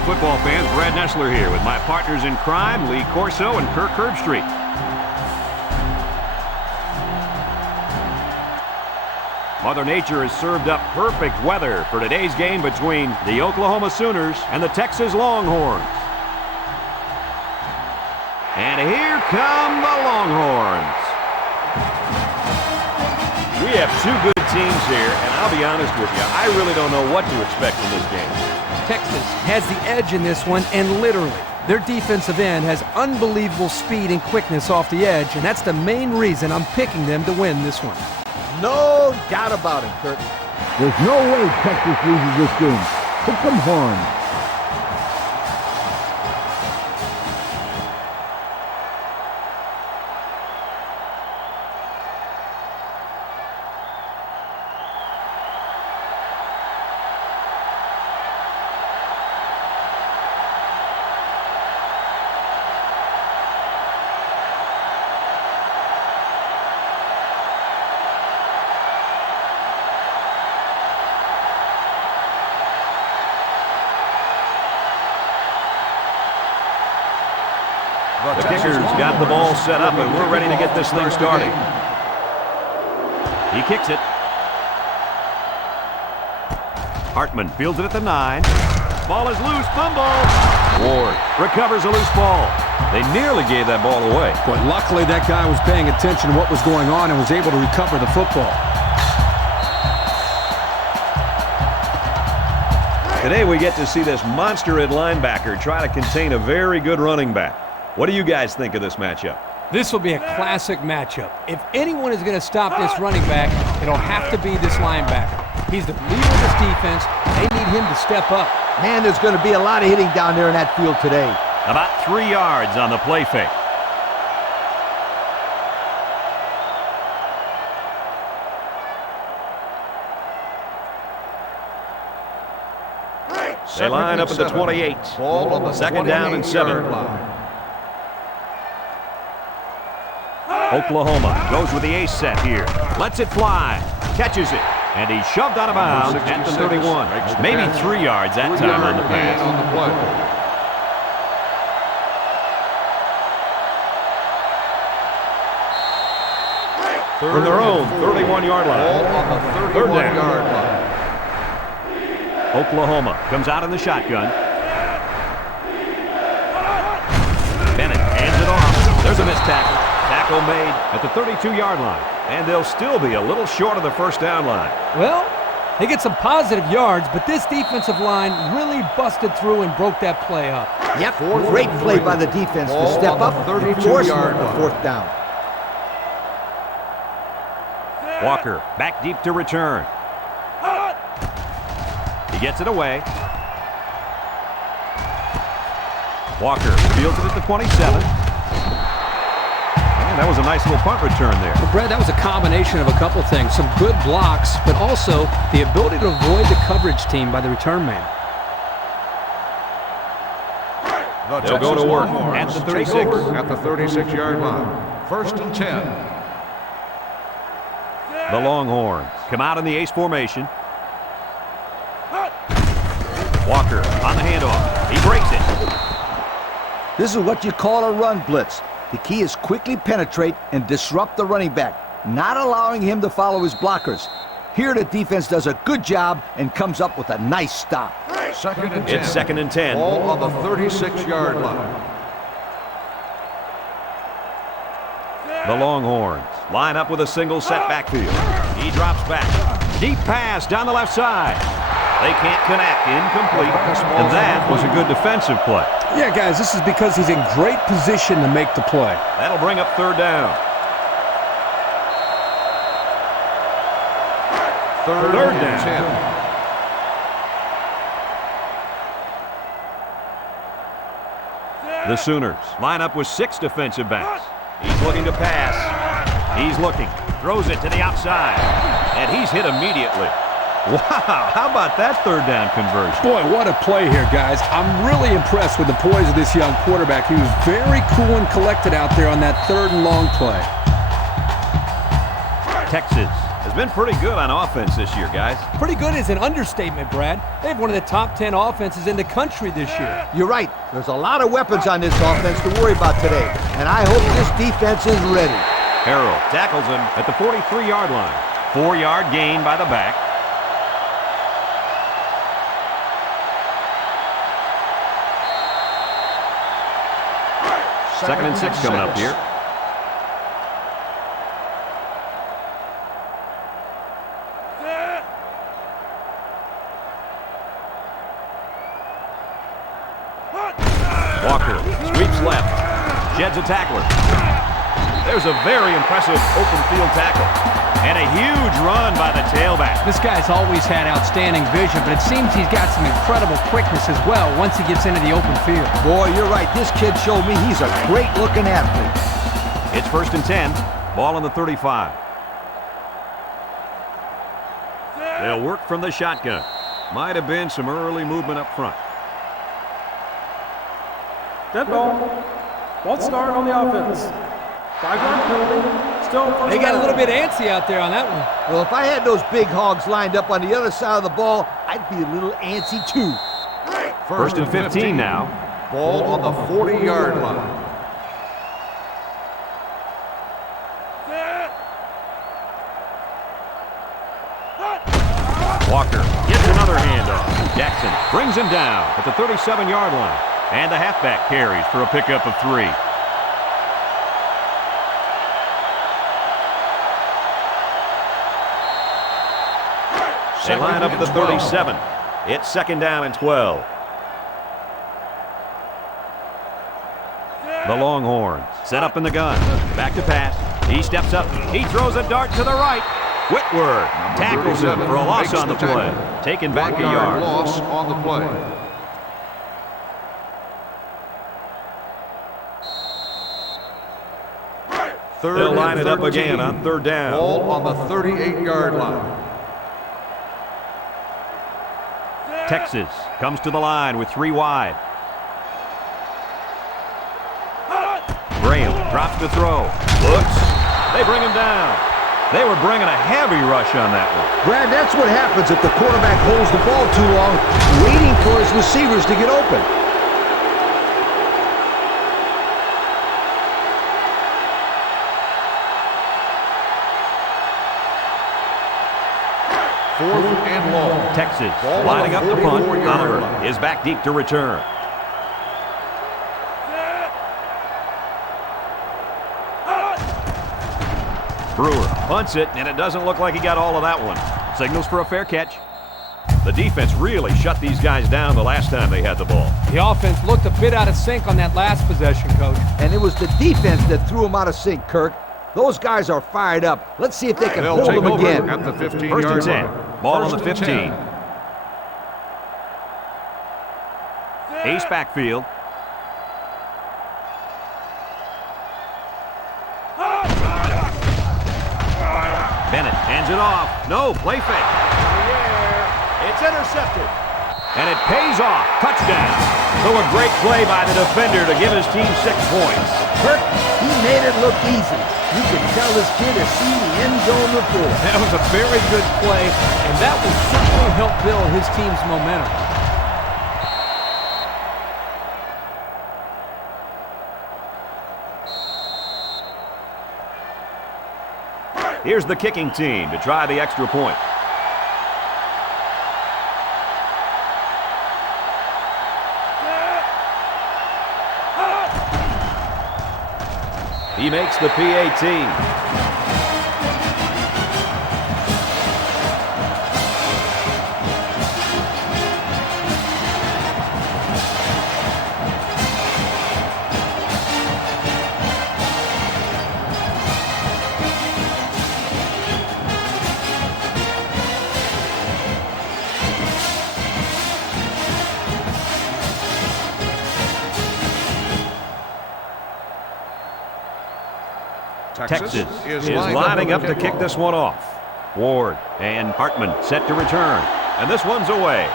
Hey, football fans, Brad Nessler here with my partners in crime, Lee Corso and Kirk Herbstreit. Mother Nature has served up perfect weather for today's game between the Oklahoma Sooners and the Texas Longhorns. And here come the Longhorns. We have two good teams here, and I'll be honest with you, I really don't know what to expect in this game. Texas has the edge in this one, and literally, their defensive end has unbelievable speed and quickness off the edge, and that's the main reason I'm picking them to win this one. No doubt about it, Kirk. There's no way Texas loses this game. Pick them horns. The kicker's got the ball set up, and we're ready to get this thing started. He kicks it. Hartman fields it at the 9. Ball is loose. Fumble. Ward recovers a loose ball. They nearly gave that ball away. But luckily that guy was paying attention to what was going on and was able to recover the football. Today we get to see this monster at linebacker try to contain a very good running back. What do you guys think of this matchup? This will be a classic matchup. If anyone is going to stop this running back, it'll have to be this linebacker. He's the leader of this defense. They need him to step up. Man, there's going to be a lot of hitting down there in that field today. About 3 yards on the play fake. They line up at the 28. Ball on the Second down and 7. Oklahoma goes with the ace set here. Lets it fly. Catches it. And he's shoved out of bounds at the 31. Maybe 3 yards that time on the pass. From their own 31-yard line. Third down. Oklahoma comes out in the shotgun. Bennett hands it off. There's a missed tackle. Tackle made at the 32-yard line. And they'll still be a little short of the first down line. Well, they get some positive yards, but this defensive line really busted through and broke that play up. Yep, great play by the defense to step up and force the fourth down. Walker back deep to return. He gets it away. Walker fields it at the 27. And that was a nice little punt return there. Well, Brad, that was a combination of a couple things. Some good blocks, but also the ability to avoid the coverage team by the return man. They'll go to work at the 36. At the 36-yard line. First and 10. The Longhorns come out in the ace formation. Walker on the handoff. He breaks it. This is what you call a run blitz. The key is quickly penetrate and disrupt the running back, not allowing him to follow his blockers. Here the defense does a good job and comes up with a nice stop. Second and 10. It's second and 10. Ball on the 36-yard line. The Longhorns line up with a single set backfield. He drops back. Deep pass down the left side. They can't connect. Incomplete. And that was a good defensive play. Yeah, guys, this is because he's in great position to make the play. That'll bring up third down. Third down. 10. The Sooners line up with 6 defensive backs. He's looking to pass. He's looking. Throws it to the outside. And he's hit immediately. Wow, how about that third down conversion? Boy, what a play here, guys. I'm really impressed with the poise of this young quarterback. He was very cool and collected out there on that third and long play. Texas has has been pretty good on offense this year, guys. Pretty good is an understatement, Brad. They have one of the top 10 offenses in the country this year. You're right. There's a lot of weapons on this offense to worry about today, and I hope this defense is ready. Harrell tackles him at the 43-yard line. 4-yard gain by the back. Second and 6 coming up here. Walker sweeps left, sheds a tackler. There's a very impressive open field tackle. And a huge run by the tailback. This guy's always had outstanding vision, but it seems he's got some incredible quickness as well once he gets into the open field. Boy, you're right. This kid showed me he's a great-looking athlete. It's 1st and 10. Ball on the 35. They'll work from the shotgun. Might have been some early movement up front. Dead ball. Won't start on the offense. 5-yard penalty. Still first They got a down. little bit antsy out there on that one. Well, if I had those big hogs lined up on the other side of the ball, I'd be a little antsy too. 1st and 15 now. Ball on the 40-yard line. Walker gets another handoff. Jackson brings him down at the 37-yard line. And the halfback carries for a pickup of 3. They line up at the 37. It's 2nd down and 12. The Longhorns set up in the gun. Back to pass. He steps up. He throws a dart to the right. Whitworth tackles him for a loss on the play. Taken back a yard. Loss on the play. They'll line it up again on 3rd down. Ball on the 38-yard line. Texas comes to the line with 3 wide. Graham drops to throw. Looks. They bring him down. They were bringing a heavy rush on that one. Brad, that's what happens if the quarterback holds the ball too long, waiting for his receivers to get open. Fourth and long. Texas Ball on lining the up the punt. 44-yard Oliver line. is back deep to return. Brewer punts it, and it doesn't look like he got all of that one. Signals for a fair catch. The defense really shut these guys down the last time they had the ball. The offense looked a bit out of sync on that last possession, Coach. And it was the defense that threw him out of sync, Kirk. Those guys are fired up. Let's see if they can They'll hold take them over again. at the 15-yard 1st and 10. line. Ball on the 1st and 15. 10. Ace backfield. Bennett hands it off. No, play fake. In the air. It's intercepted. And it pays off. Touchdown. So a great play by the defender to give his team 6 points. Kirk, he made it look easy. You can tell this kid has seen the end zone before. That was a very good play, and that will certainly help build his team's momentum. Here's the kicking team to try the extra point. He makes the PAT. Texas is lining up to kick this one off. Ward and Hartman set to return. And this one's away.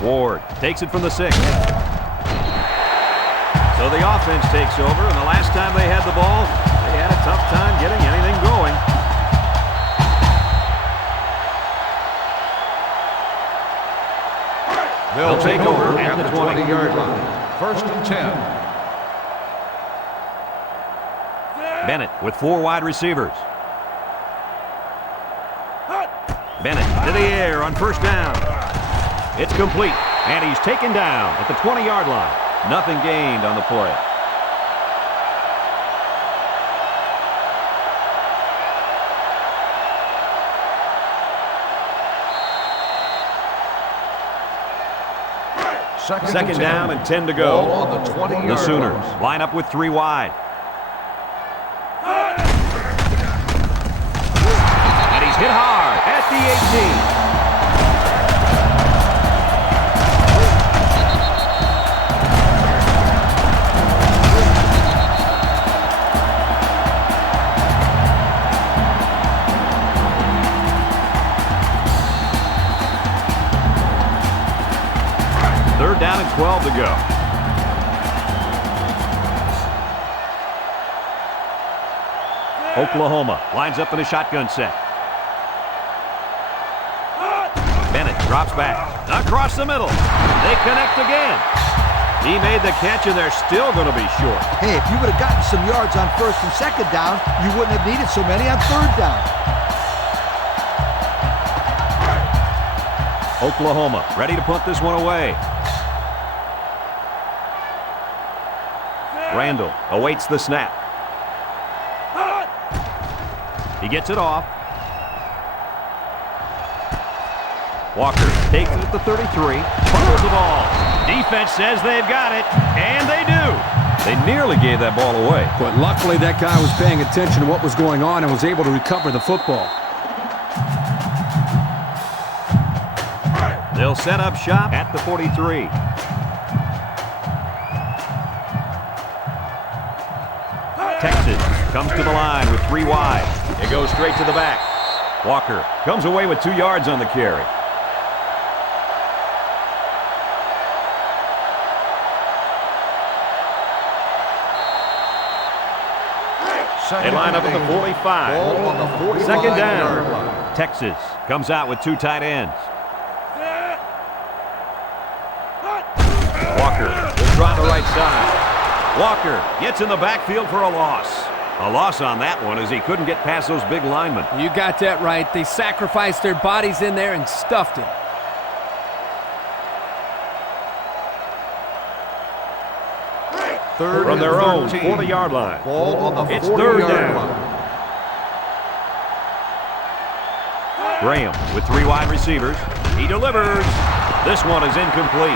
Ward takes it from the 6. So the offense takes over, and the last time they had the ball, they had a tough time getting anything going. take over at the 20. 20-yard line. First and 10. Bennett with 4 wide receivers. Bennett to the air on first down. It's complete, and he's taken down at the 20-yard line. Nothing gained on the play. Second down and 10 to go. Ball on the 20-yard The Sooners line. line up with 3 wide. And he's hit hard at the 18. Third down and 12 to go. Oklahoma lines up in a shotgun set. Bennett drops back. Across the middle. They connect again. He made the catch, and they're still going to be short. Hey, if you would have gotten some yards on first and second down, you wouldn't have needed so many on third down. Oklahoma ready to punt this one away. Randall awaits the snap. He gets it off. Walker takes it at the 33. Fumbles the ball. Defense says they've got it, and they do. They nearly gave that ball away. But luckily that guy was paying attention to what was going on and was able to recover the football. They'll set up shop at the 43. Texas comes to the line with 3 wide. It goes straight to the back. Walker comes away with 2 yards on the carry. They line up at the 45. Ball on the 45 Second yard down. line. Texas comes out with 2 tight ends. Walker will try the right side. Walker gets in the backfield for a loss. A loss on that one as he couldn't get past those big linemen. You got that right. They sacrificed their bodies in there and stuffed him. Third From their and own 13. 40-yard line. Ball on the It's third 40-yard down. line. Graham with 3 wide receivers. He delivers. This one is incomplete.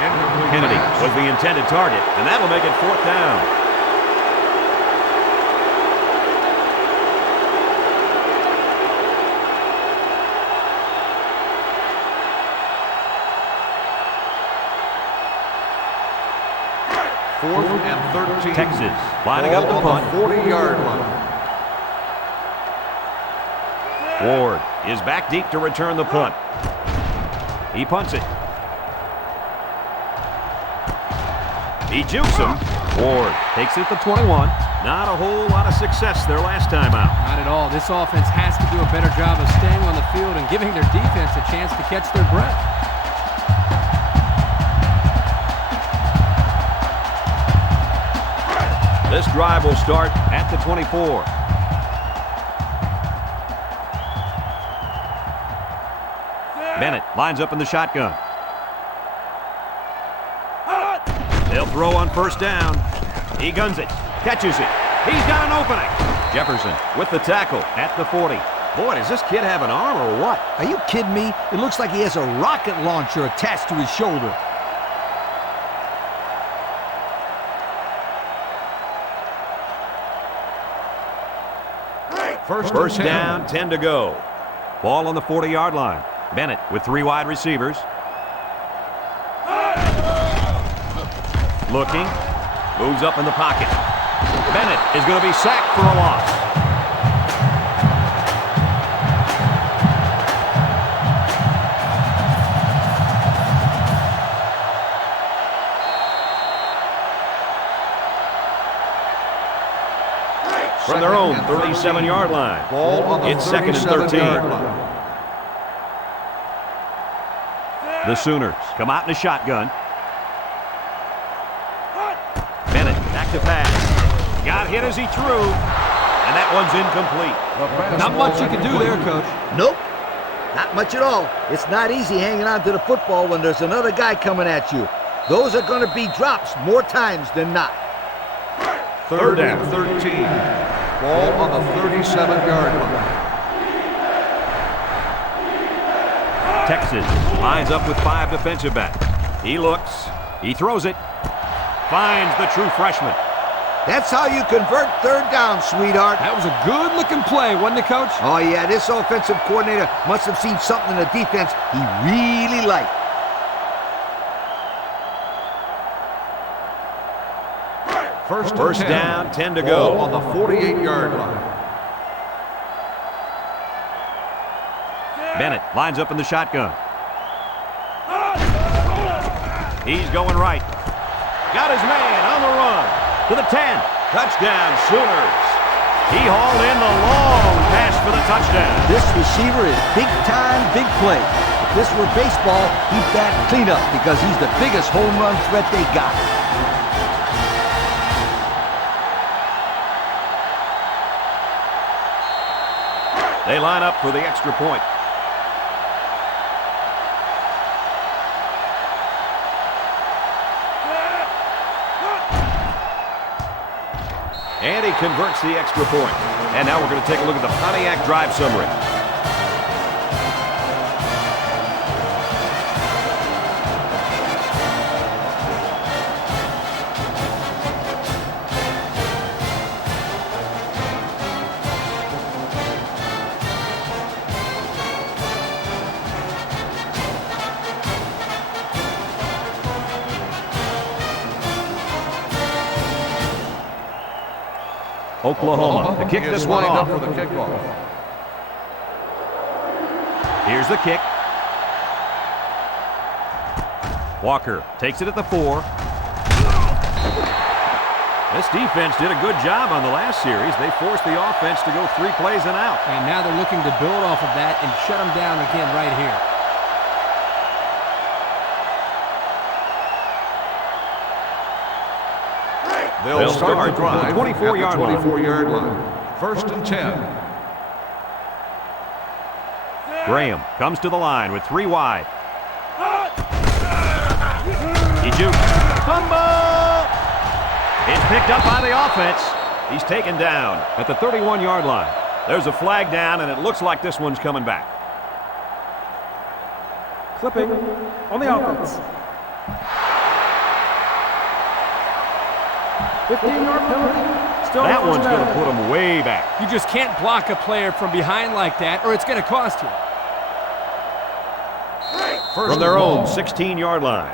Kennedy was the intended target, and that'll make it 4th down. Fourth and 13. Texas lining up the Ball punt. on the 40-yard line. Ward is back deep to return the punt. He punts it. He jukes him. Ward takes it to 21. Not a whole lot of success their last time out. Not at all. This offense has to do a better job of staying on the field and giving their defense a chance to catch their breath. This drive will start at the 24. Bennett lines up in the shotgun. They'll throw on first down. He guns it. Catches it. He's got an opening. Jefferson with the tackle at the 40. Boy, does this kid have an arm or what? Are you kidding me? It looks like he has a rocket launcher attached to his shoulder. First down, 10 to go. Ball on the 40-yard line. Bennett with 3 wide receivers. Looking. Moves up in the pocket. Bennett is going to be sacked for a loss. From their own 37-yard line. Ball on the It's 2nd and 13. 37-yard line. The Sooners come out in a shotgun. back to pass. Got hit as he threw, and that one's incomplete. Not much you can do there, Coach. Nope. Not much at all. It's not easy hanging on to the football when there's another guy coming at you. Those are going to be drops more times than not. Third and 13. Ball on the 37-yard line. Texas lines up with 5 defensive backs. He looks. He throws it. Finds the true freshman. That's how you convert third down, sweetheart. That was a good-looking play, wasn't it, Coach? Oh, yeah, this offensive coordinator must have seen something in the defense he really liked. First down, 10 to Ball go. on the 48-yard line. Bennett lines up in the shotgun. He's going right. Got his man on the run. To the 10. Touchdown, Sooners. He hauled in the long pass for the touchdown. This receiver is big time, big play. If this were baseball, he'd bat cleanup because he's the biggest home run threat they got. They line up for the extra point. And he converts the extra point. And now we're going to take a look at the Pontiac drive summary. Oklahoma to kick is this one lined off. up for the kickoff. Here's the kick. Walker takes it at the 4. This defense did a good job on the last series. They forced the offense to go 3 plays and out. And now they're looking to build off of that and shut them down again right here. They'll start the drive from the 24-yard line. 24-yard line. First and 10. Graham comes to the line with 3 wide. He jukes. Fumble! It's picked up by the offense. He's taken down at the 31-yard line. There's a flag down, and it looks like this one's coming back. Clipping on the offense. 15-yard penalty. Still That one's going to down. put him way back. You just can't block a player from behind like that, or it's going to cost you. From their own 16-yard line.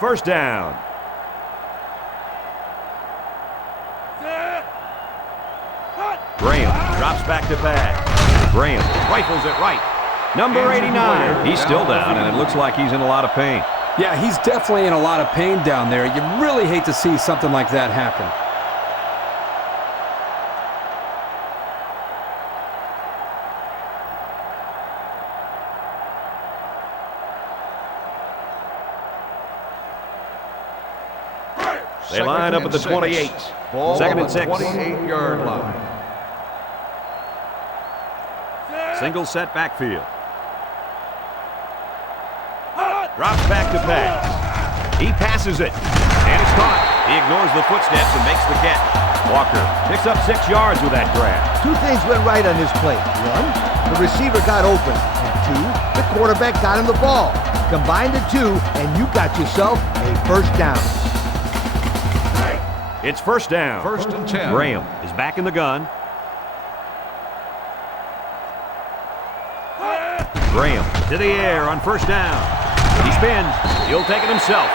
First down. Graham drops back to pass. Graham rifles it right. Number 89. He's still down, and it looks like he's in a lot of pain. Yeah, he's definitely in a lot of pain down there. You really hate to see something like that happen. They line up at the 28. Ball Second on and the 6. 28-yard line. Single set backfield. Drops back to pass. He passes it. And it's caught. He ignores the footsteps and makes the catch. Walker picks up 6 yards with that grab. 2 things went right on this play. 1, the receiver got open. And 2, the quarterback got him the ball. Combine the 2, and you got yourself a first down. It's first down. First and 10. Graham is back in the gun. Graham to the air on first down. He spins. He'll take it himself.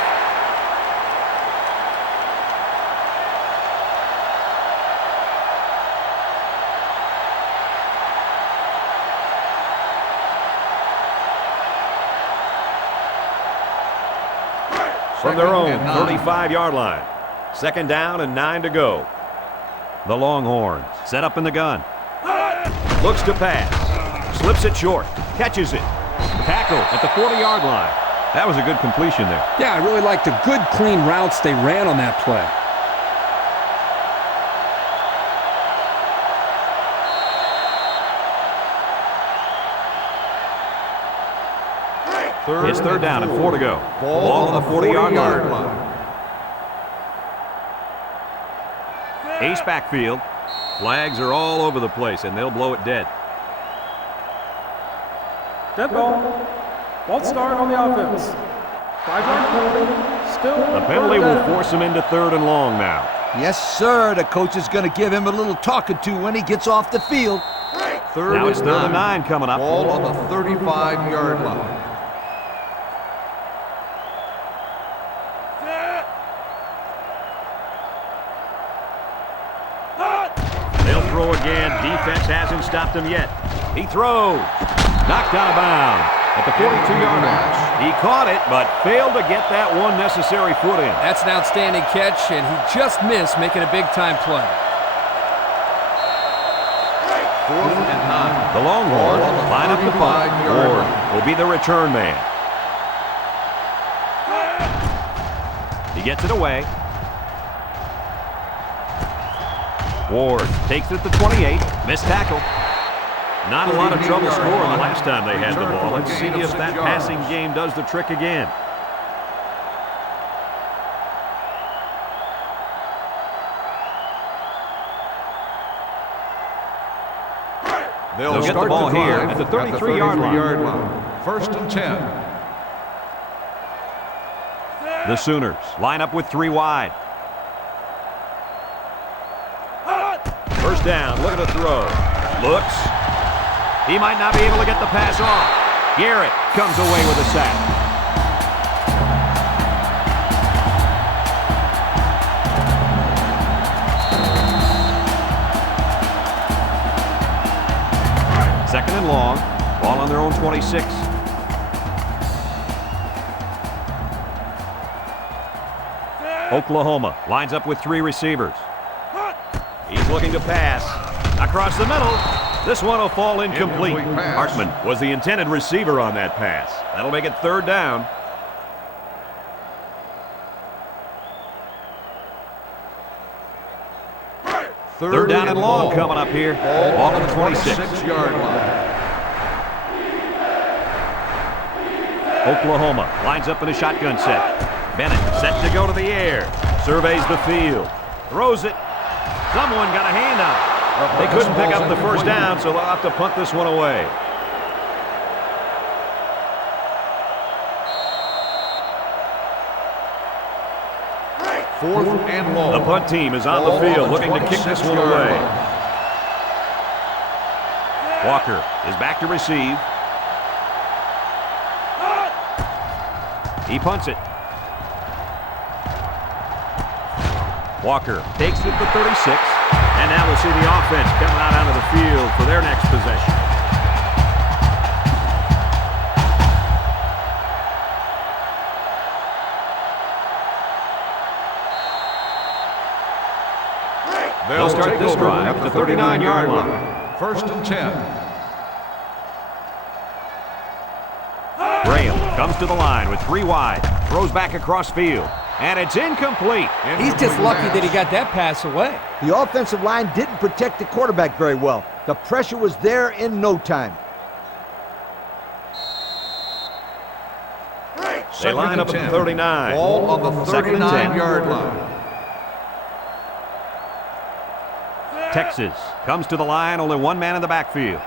From their own 35-yard line. Second down and 9 to go. The Longhorns set up in the gun. Looks to pass. Slips it short. Catches it. Tackle at the 40-yard line. That was a good completion there. Yeah, I really liked the good, clean routes they ran on that play. It's third down and 4 to go. Ball on the 40-yard line. Ace backfield. Flags are all over the place, and they'll blow it dead. Dead ball. False start on the offense. 5-yard penalty. Still. The penalty will force him into third and long now. Yes, sir. The coach is going to give him a little talking to when he gets off the field. Now it's third and 9 coming up. Ball on the 35-yard line. They'll throw again. Defense hasn't stopped him yet. He throws. Knocked out of bounds at the 42-yard line. He caught it, but failed to get that one necessary foot in. That's an outstanding catch, and he just missed making a big-time play. Fourth and 9. The Longhorns line up the punt. Ward will be the return man. He gets it away. Ward takes it at the 28. Missed tackle. Not a lot of trouble scoring the last time they had the ball. Let's see if that passing game does the trick again. They'll get the start ball the here drive at the 33-yard line. First and 10. The Sooners line up with 3 wide. First down, look at the throw. Looks. He might not be able to get the pass off. Garrett comes away with a sack. Second and long. Ball on their own 26. Oklahoma lines up with 3 receivers. He's looking to pass. Across the middle. This one will fall incomplete. Hartman was the intended receiver on that pass. That'll make it third down. Third down and long coming up here. Ball on the 26-yard line. Oklahoma lines up in a shotgun set. Bennett set to go to the air. Surveys the field. Throws it. Someone got a hand on it. They couldn't pick up the first down, so they'll have to punt this one away. Fourth and long. The punt team is on the field looking to kick this one away. Walker is back to receive. He punts it. Walker takes it to 36. And now we'll see the offense coming out onto the field for their next possession. They'll start this drive at the 39-yard line. First and 10. Graham comes to the line with 3 wide. Throws back across field. And it's incomplete. He's just lucky that he got that pass away. The offensive line didn't protect the quarterback very well. The pressure was there in no time. They line up at the 39. Ball on the 39-yard line. Texas comes to the line, only 1 man in the backfield.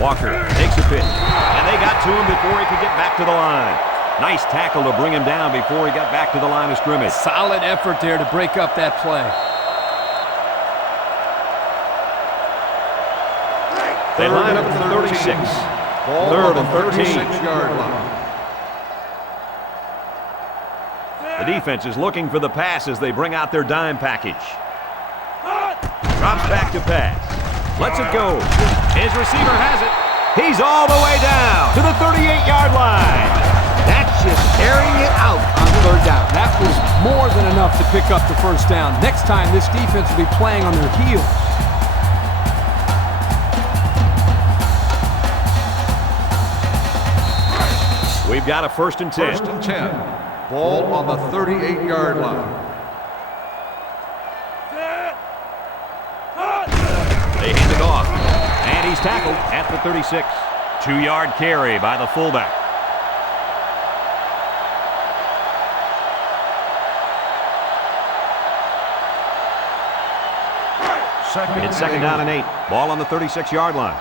Walker takes a pitch, and they got to him before he could get back to the line. Nice tackle to bring him down before he got back to the line of scrimmage. Solid effort there to break up that play. They line up at the 36. Third and 13. 36-yard line. The defense is looking for the pass as they bring out their dime package. Drops back to pass. Lets it go. His receiver has it. He's all the way down to the 38-yard line. That's just carrying it out on third down. That was more than enough to pick up the first down. Next time, this defense will be playing on their heels. We've got a first and 10. First and 10. Ball on the 38-yard line. They hand it off. And he's tackled at the 36. 2-yard carry by the fullback. It's second down and 8. Ball on the 36-yard line.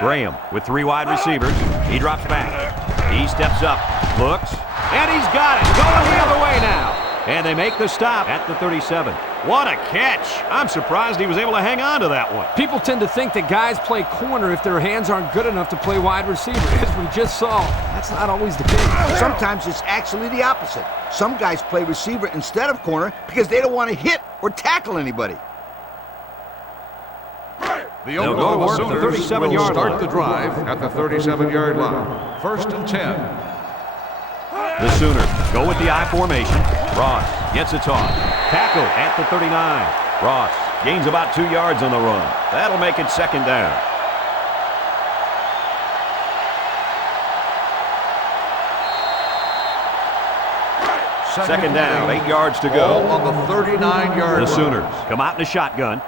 Graham with 3 wide receivers. He drops back. He steps up, looks, and he's got it. Going the other way now. And they make the stop at the 37. What a catch. I'm surprised he was able to hang on to that one. People tend to think that guys play corner if their hands aren't good enough to play wide receiver. As we just saw, that's not always the case. Sometimes it's actually the opposite. Some guys play receiver instead of corner because they don't want to hit or tackle anybody. The They'll go to work at the Sooners 37-yard will line. start the drive at the 37-yard line. First and 10. The Sooners go with the I formation. Ross gets a toss. Tackle at the 39. Ross gains about 2 yards on the run. That'll make it second down. Second down, 8 yards to go. Ball on the 39-yard line. The Sooners come out in a shotgun.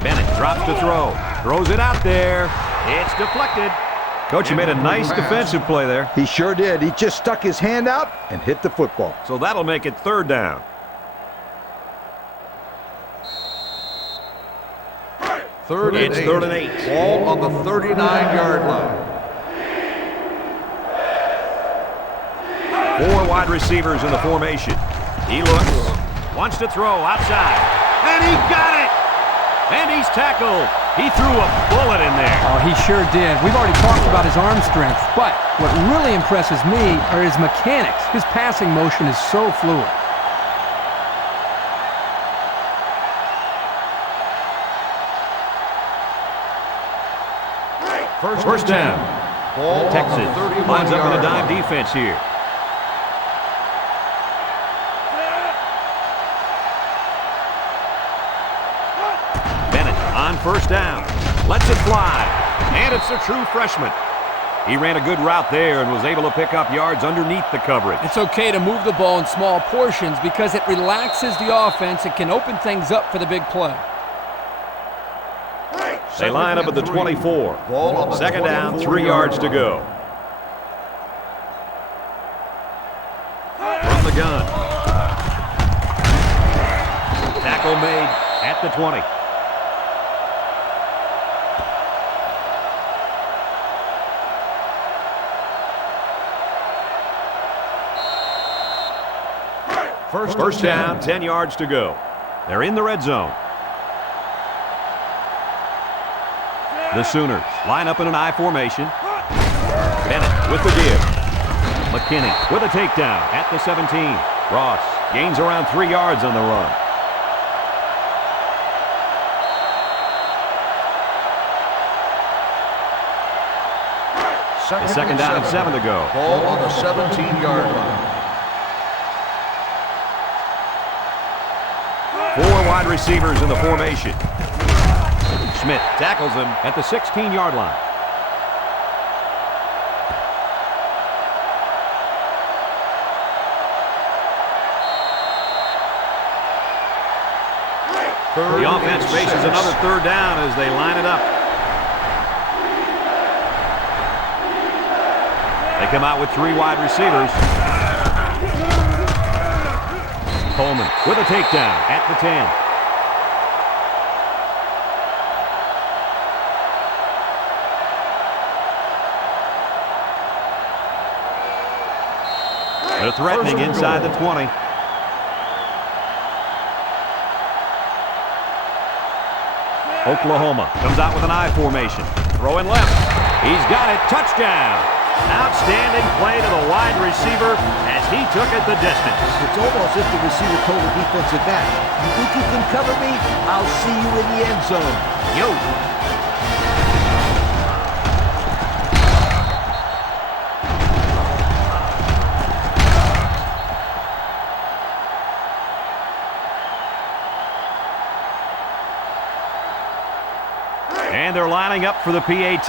Bennett drops to throw. Throws it out there. It's deflected. Coach, you made a nice defensive play there. He sure did. He just stuck his hand out and hit the football. So that'll make it third down. It's third and 8. Ball on the 39-yard line. 4 wide receivers in the formation. He looks, wants to throw outside, and he got it! And he's tackled. He threw a bullet in there. Oh, he sure did. We've already talked about his arm strength, but what really impresses me are his mechanics. His passing motion is so fluid. First down. Ball Texas on the 31-yard lines up in a dime line. defense here. Bennett on first down. Lets it fly. And it's a true freshman. He ran a good route there and was able to pick up yards underneath the coverage. It's okay to move the ball in small portions because it relaxes the offense. It can open things up for the big play. They line up at the 24. Second down, 3 yards to go. From the gun. Tackle made at the 20. First down, 10 yards to go. They're in the red zone. The Sooners line up in an I formation. Bennett with the give. McKinney with a takedown at the 17. Ross gains around 3 yards on the run. Second down and 7 to go. Ball on the 17-yard line. 4 wide receivers in the formation. Smith tackles him at the 16-yard line. The offense faces another third down as they line it up. They come out with 3 wide receivers. Coleman with a takedown at the 10. They're threatening inside the 20. Oklahoma comes out with an I formation. Throwing left. He's got it. Touchdown. Outstanding play to the wide receiver as he took it the distance. It's almost as if the receiver told the defensive back, "You think you can cover me? I'll see you in the end zone." Yo. And they're lining up for the PAT.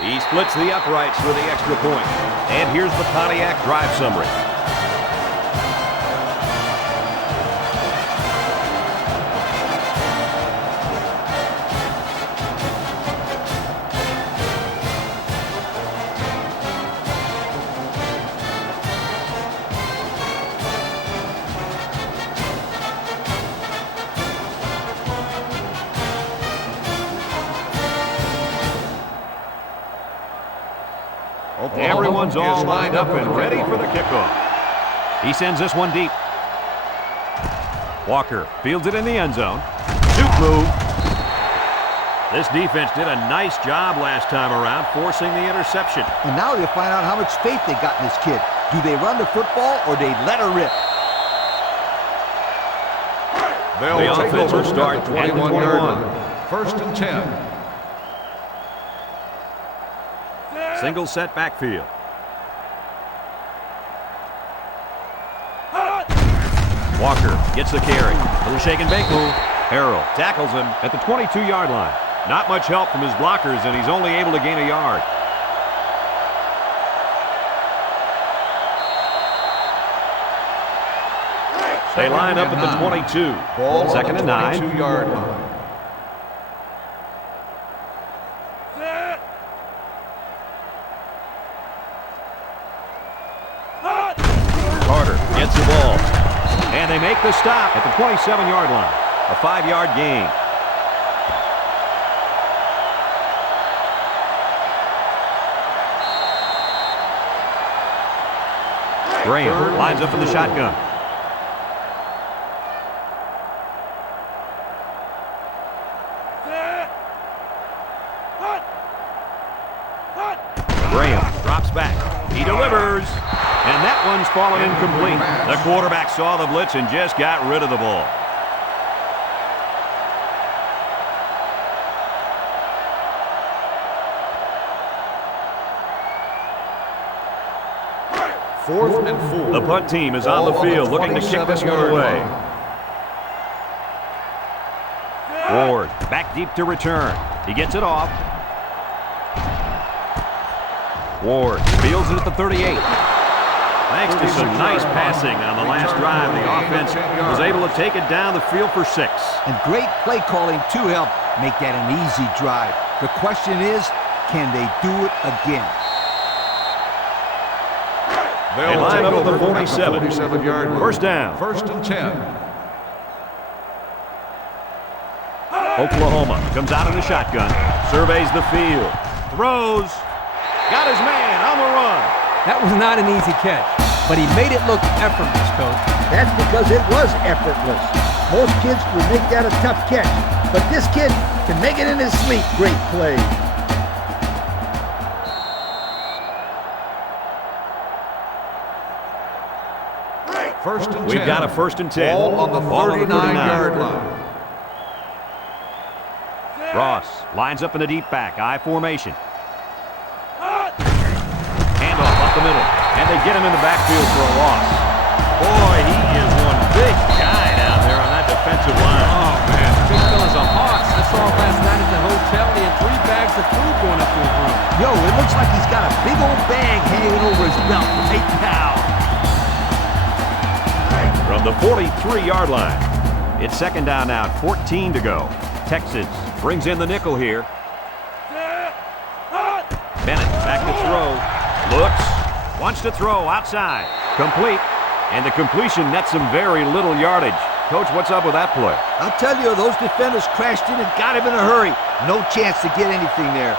He splits the uprights for the extra point. And here's the Pontiac drive summary. Everyone's all lined up and ready for the kickoff. He sends this one deep. Walker fields it in the end zone. Shoot move. This defense did a nice job last time around, forcing the interception. And now they find out how much faith they got in this kid. Do they run the football or they let her rip? They'll The take offense over will start at the at the 21-yard 21. line. First and 10. Single set backfield. Walker gets the carry. Little shake and bake move. Harrell tackles him at the 22-yard line. Not much help from his blockers, and he's only able to gain a yard. They line up at the 22. Ball Second on and the 9. 22-yard line. Carter gets the ball. And they make the stop at the 27-yard line. A 5-yard gain. Graham lines up in the shotgun. Graham drops back. He delivers. And that one's fallen incomplete. The quarterback saw the blitz and just got rid of the ball. Fourth and 4. The punt team is on the field looking to kick this one away. Ward back deep to return. He gets it off. Ward fields it at the 38. Thanks to some nice passing on the last drive, the offense was able to take it down the field for 6. And great play calling to help make that an easy drive. The question is, can they do it again? They line up at the 47. 47-yard line. First down. First and 10. Oklahoma comes out in the shotgun, surveys the field, throws, got his man on the run. That was not an easy catch, but he made it look effortless, Coach. That's because it was effortless. Most kids would make that a tough catch, but this kid can make it in his sleep. Great play. First and 10. We've got a first and 10. Ball on the 39-yard line. Ross lines up in the deep back, I formation. Handoff up the middle, and they get him in the backfield for a loss. Boy, he is one big guy down there on that defensive line. Oh, man. Big fella's a hoss. I saw him last night at the hotel. He had 3 bags of food going up to his room. Yo, it looks like he's got a big old bag hanging over his belt right now. From the 43-yard line, it's second down now, 14 to go. Texas brings in the nickel here. Bennett back to throw. Looks, wants to throw outside. Complete. And the completion nets some very little yardage. Coach, what's up with that play? I'll tell you, those defenders crashed in and got him in a hurry. No chance to get anything there.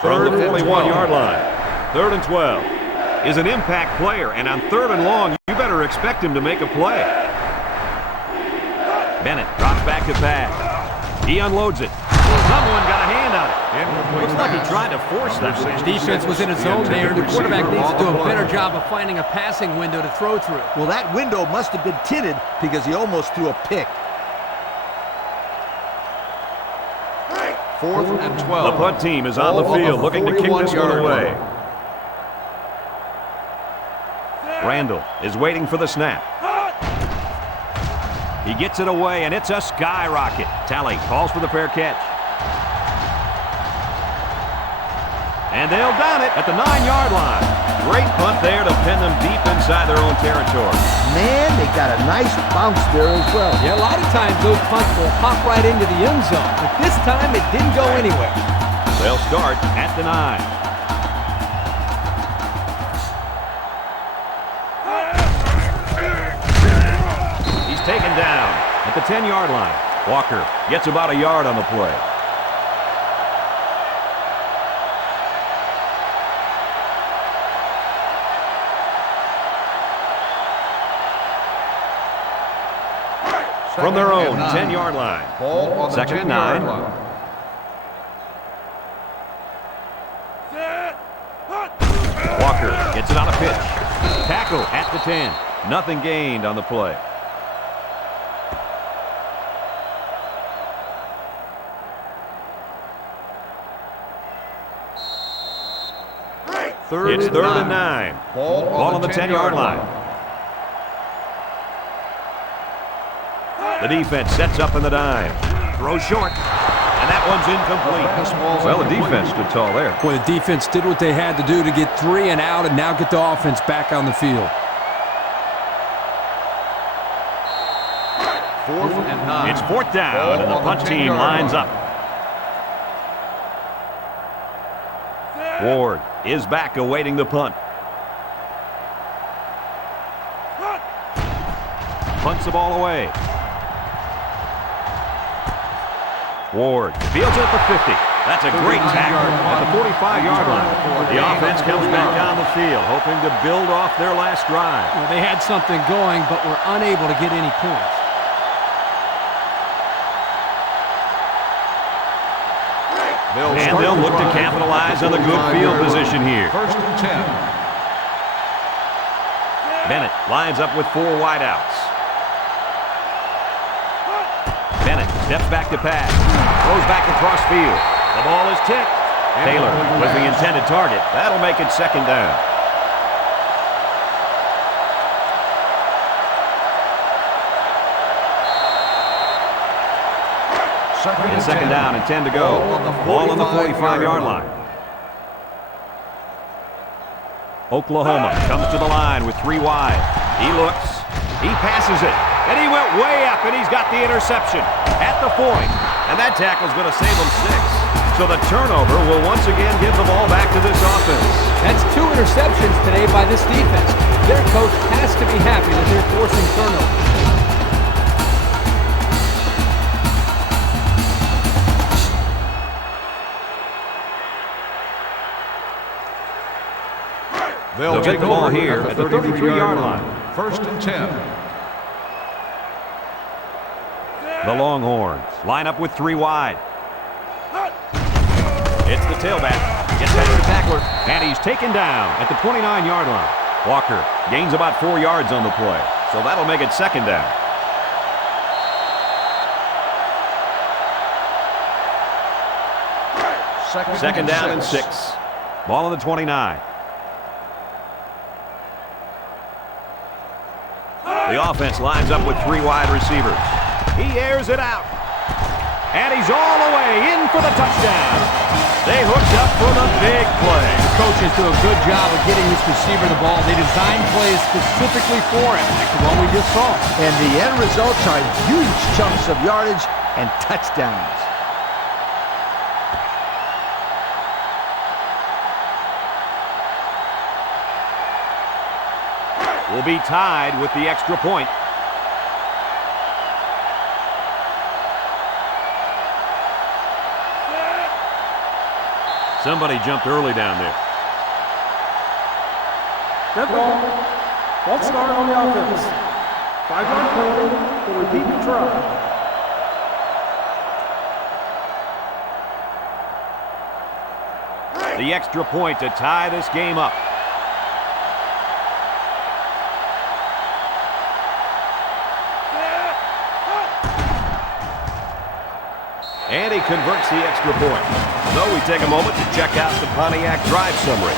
From the 41-yard line, 3rd and 12. Is an impact player, and on 3rd and long, you better expect him to make a play. Bennett drops back to pass. He unloads it. Someone got a hand on it. Looks like he tried to force that. Defense was in a zone there. The quarterback needs to do a better job of finding a passing window to throw through. Well, that window must have been tinted because he almost threw a pick. 4th and 12. The punt team is on the Ball field looking to kick this one 41-yard away. line. Randall is waiting for the snap. He gets it away, and it's a skyrocket. Tally calls for the fair catch. And they'll down it at the 9-yard line. Great punt there to pin them deep inside their own territory. Man, they got a nice bounce there as well. Yeah, a lot of times those punts will hop right into the end zone, but this time it didn't go anywhere. They'll start at the 9. He's taken down at the 10-yard line. Walker gets about a yard on the play. From their own 10-yard line. Ball on the Second 10-yard 9. line. Walker gets it on a pitch. Tackle at the 10. Nothing gained on the play. It's third and 9. Ball on the 10-yard line. The defense sets up in the dime. Throw short. And that one's incomplete. Well, the defense stood tall there. Boy, the defense did what they had to do to get 3 and out and now get the offense back on the field. 4th and 9. It's 4th down, and the punt team lines up. Ward is back awaiting the punt. Punts the ball away. Ward fields it at the 50. That's a great tackle at the 45-yard line. The offense comes back on the field, hoping to build off their last drive. Well, they had something going, but were unable to get any points. And they'll look to capitalize on the good field position here. 1st and 10. Bennett lines up with 4 wideouts. Bennett steps back to pass. Throws back across field. The ball is tipped. Taylor was the intended target. That'll make it 2nd down. And 2nd down and 10 to go. Ball on the 45-yard line. Oklahoma comes to the line with 3 wide. He looks. He passes it. And he went way up, and he's got the interception at the 40. And that tackle's going to save them 6. So the turnover will once again give the ball back to this offense. That's 2 interceptions today by this defense. Their coach has to be happy that they're forcing turnovers. They'll take the ball here at the 33-yard line. 1st and 10. The Longhorns line up with 3 wide. It's the tailback. Gets past the tackler. And he's taken down at the 29-yard line. Walker gains about 4 yards on the play. So that'll make it 2nd down. Second down and 6. Ball on the 29. The offense lines up with 3 wide receivers. He airs it out. And he's all the way in for the touchdown. They hooked up for the big play. The coaches do a good job of getting this receiver the ball. They designed plays specifically for him, like the one we just saw. And the end results are huge chunks of yardage and touchdowns. Will be tied with the extra point. Somebody jumped early down there. Dead ball. False start on the offense. 5-yard penalty. We'll repeat the try. The extra point to tie this game up. And he converts the extra point. So we take a moment to check out the Pontiac drive summary.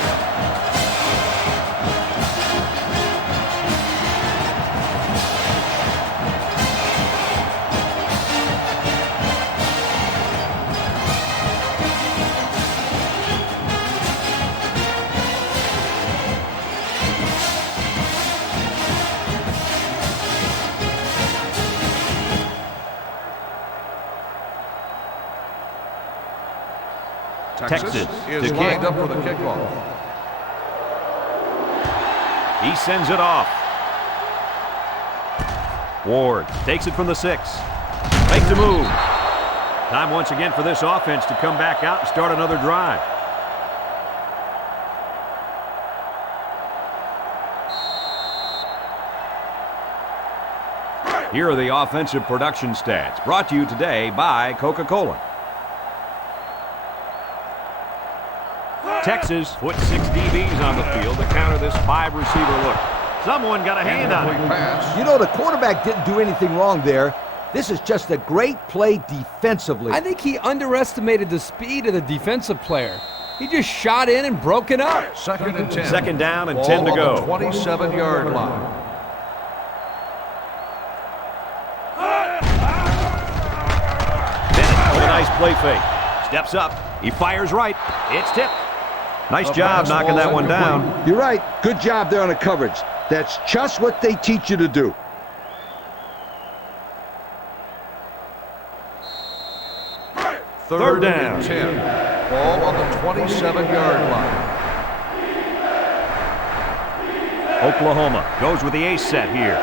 Texas is to lined kick. up for the kickoff. He sends it off. Ward takes it from the 6. Makes a move. Time once again for this offense to come back out and start another drive. Here are the offensive production stats, brought to you today by Coca-Cola. Texas put 6 DBs on the field to counter this 5-receiver look. Someone got a hand on it. Pass. You know, the quarterback didn't do anything wrong there. This is just a great play defensively. I think he underestimated the speed of the defensive player. He just shot in and broke it up. Second and 10. Second down and Ball 10 to on go. the 27-yard line. Bennett with a nice play fake. Steps up. He fires right. It's tipped. Nice job knocking that one down. You're right. Good job there on the coverage. That's just what they teach you to do. Third down. and 10. Ball on the 27-yard line. Oklahoma goes with the ace set here.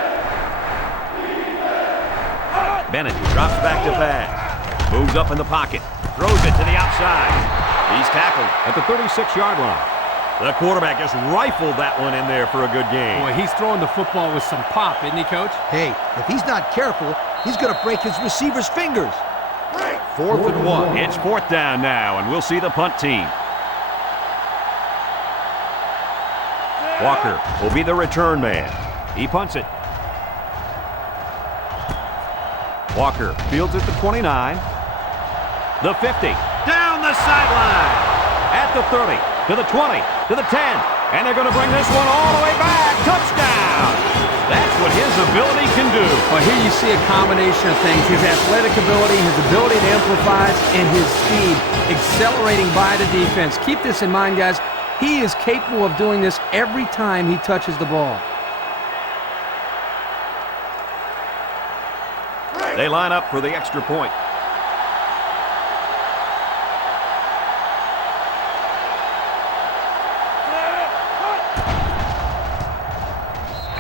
Bennett drops back to pass. Moves up in the pocket. Throws it to the outside. He's tackled at the 36-yard line. The quarterback just rifled that one in there for a good game. Boy, he's throwing the football with some pop, isn't he, Coach? Hey, if he's not careful, he's going to break his receiver's fingers. 4th and 1. It's 4th down now, and we'll see the punt team. Walker will be the return man. He punts it. Walker fields at the 29. The 50. Down the sideline. At the 30. To the 20. To the 10. And they're going to bring this one all the way back. Touchdown. That's what his ability can do. Well, here you see a combination of things. His athletic ability, his ability to improvise, and his speed accelerating by the defense. Keep this in mind, guys. He is capable of doing this every time he touches the ball. They line up for the extra point.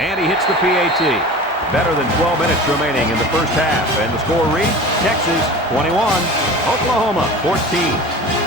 And he hits the PAT. Better than 12 minutes remaining in the first half. And the score reads, Texas 21, Oklahoma 14.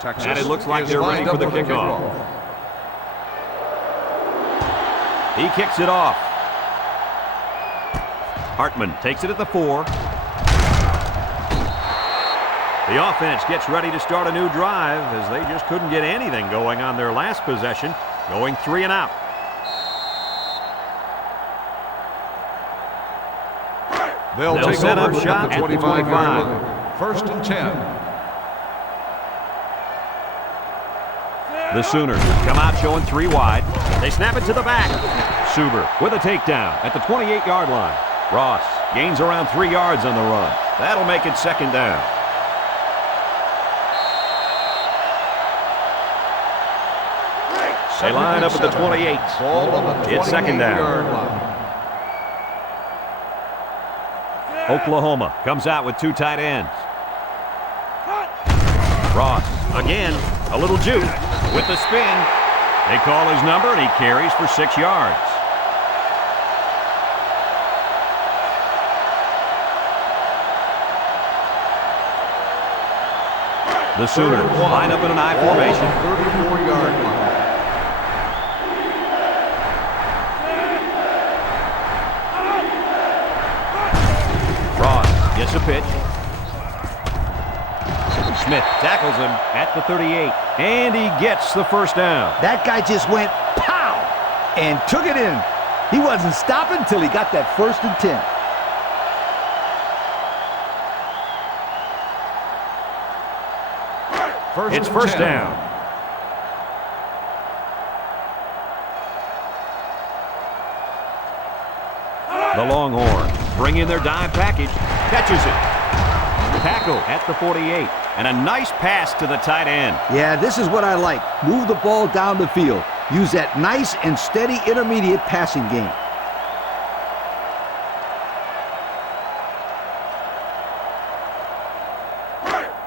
Texas And it looks like is they're ready lined for up the kickoff. He kicks it off. Hartman takes it at the 4. The offense gets ready to start a new drive as they just couldn't get anything going on their last possession, going 3 and out. They'll take set over up shop at the at the 25-yard 25. line. 1st and 10. The Sooners come out showing 3 wide. They snap it to the back. Suber with a takedown at the 28-yard line. Ross gains around 3 yards on the run. That'll make it 2nd down. They line up at the 28. Ball on the It's 2nd down. 28-yard line. Oklahoma comes out with 2 tight ends. Ross, again, a little juke with the spin. They call his number, and he carries for 6 yards. The Sooners line up in an I formation. 34-yard line. Ross gets a pitch. Smith tackles him at the 38, and he gets the 1st down. That guy just went pow and took it in. He wasn't stopping till he got that 1st and 10. It's 1st down. The Longhorns bring in their dime package. Catches it. Tackle at the 48. And a nice pass to the tight end. Yeah, this is what I like. Move the ball down the field. Use that nice and steady intermediate passing game.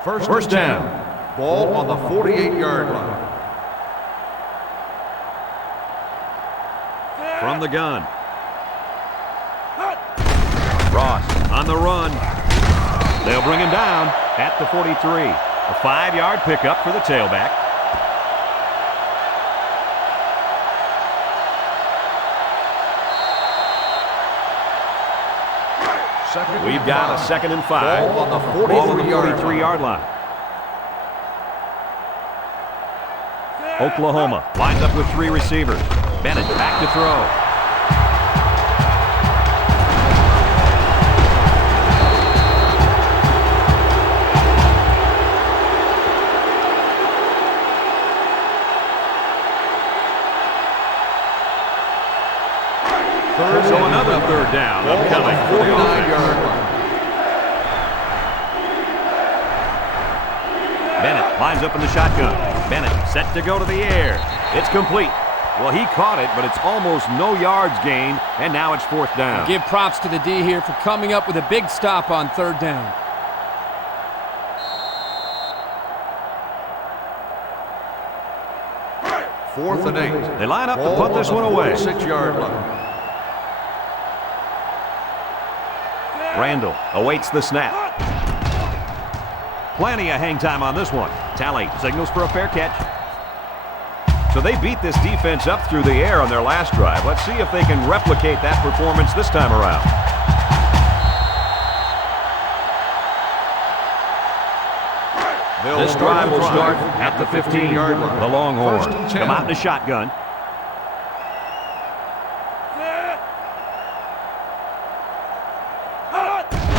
First down. Ball on the 48-yard line. From the gun. Ross on the run. They'll bring him down at the 43. A 5-yard pickup for the tailback. We've got a 2nd and 5. Ball on the Ball on the 43-yard 43-yard line. Oklahoma lines up with 3 receivers. Bennett back to throw. So another 3rd down upcoming for the offense. 49-yard line. Bennett lines up in the shotgun. Bennett set to go to the air. It's complete. Well, he caught it, but it's almost no yards gained, and now it's 4th down. Give props to the D here for coming up with a big stop on 3rd down. Fourth and 8. They line up to Ball put this on one the away. 46-yard line. Randall awaits the snap. Plenty of hang time on this one. Talley signals for a fair catch. So they beat this defense up through the air on their last drive. Let's see if they can replicate that performance this time around. This drive will start at the 15-yard line. The Longhorns come out in a shotgun.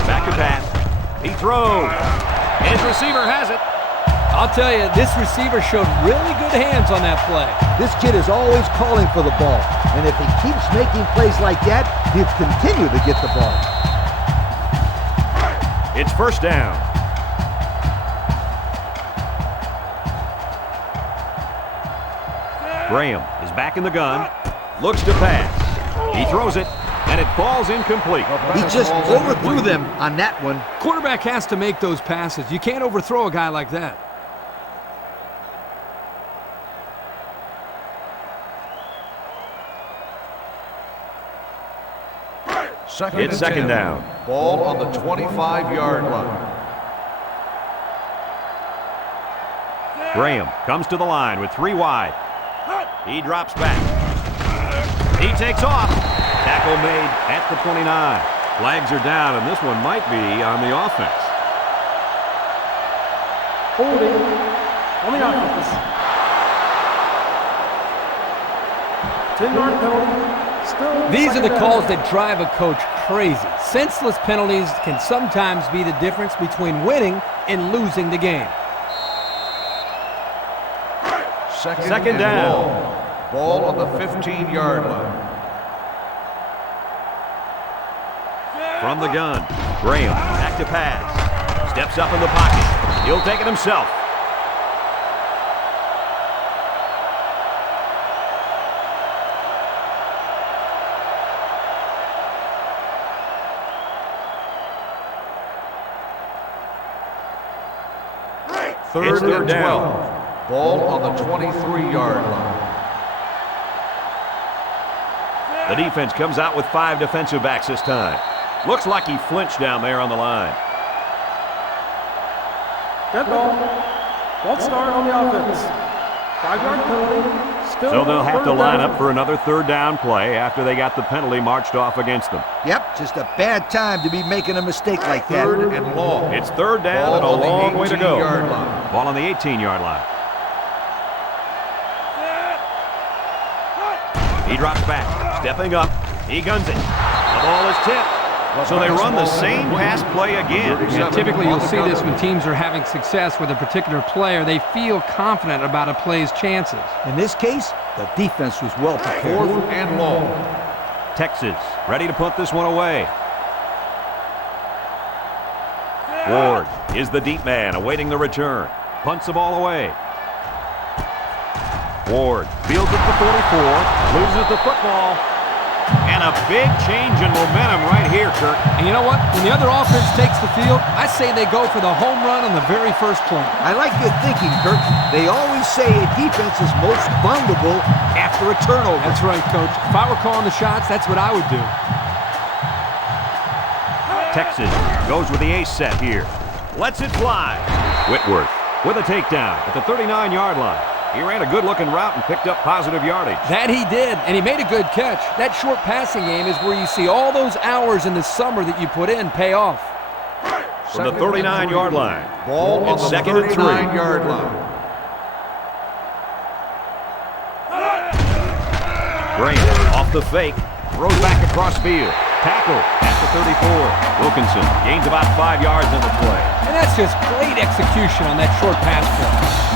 Back to pass. He throws. His receiver has it. I'll tell you, this receiver showed really good hands on that play. This kid is always calling for the ball, and if he keeps making plays like that, he'll continue to get the ball. It's 1st down. Graham is back in the gun. Looks to pass. He throws it, and it falls incomplete. He just overthrew them on that one. Quarterback has to make those passes. You can't overthrow a guy like that. It's 2nd down. Ball on the 25-yard line. Graham comes to the line with 3 wide. He drops back. He takes off. Tackle made at the 29. Flags are down, and this one might be on the offense. Holding on the offense. 10-yard penalty. Still These are the 2nd calls down. that drive a coach crazy. Senseless penalties can sometimes be the difference between winning and losing the game. Second down. Ball on the 15-yard line. From the gun, Graham back to pass. Steps up in the pocket. He'll take it himself. Third third and down. 12. Ball on the 23-yard line. The defense comes out with 5 defensive backs this time. Looks like he flinched down there on the line. Dead ball. False start on the offense. 5-yard penalty. Still So they'll have to 3rd line down. up for another 3rd down play after they got the penalty marched off against them. Yep, just a bad time to be making a mistake like that. Third and long. It's 3rd down and a Ball on the long way to go. 18-yard line. Ball on the 18-yard line. He drops back, stepping up. He guns it. The ball is tipped. So they run the same pass play again. And typically you'll see this when teams are having success with a particular player. They feel confident about a play's chances. In this case, the defense was well prepared. 4th and long. Texas ready to put this one away. Ward is the deep man awaiting the return. Punts the ball away. Ward fields it to 44, loses the football. And a big change in momentum right here, Kirk. And you know what? When the other offense takes the field, I say they go for the home run on the very first play. I like your thinking, Kirk. They always say a defense is most vulnerable after a turnover. That's right, Coach. If I were calling the shots, that's what I would do. Texas goes with the ace set here. Lets it fly. Whitworth with a takedown at the 39-yard line. He ran a good-looking route and picked up positive yardage. That he did, and he made a good catch. That short passing game is where you see all those hours in the summer that you put in pay off. From the 39-yard line. Ball on It's the second and 3. 39-yard line. Graham off the fake. Throws back across field. Tackle at the 34. Wilkinson gains about 5 yards on the play. And that's just great execution on that short pass play.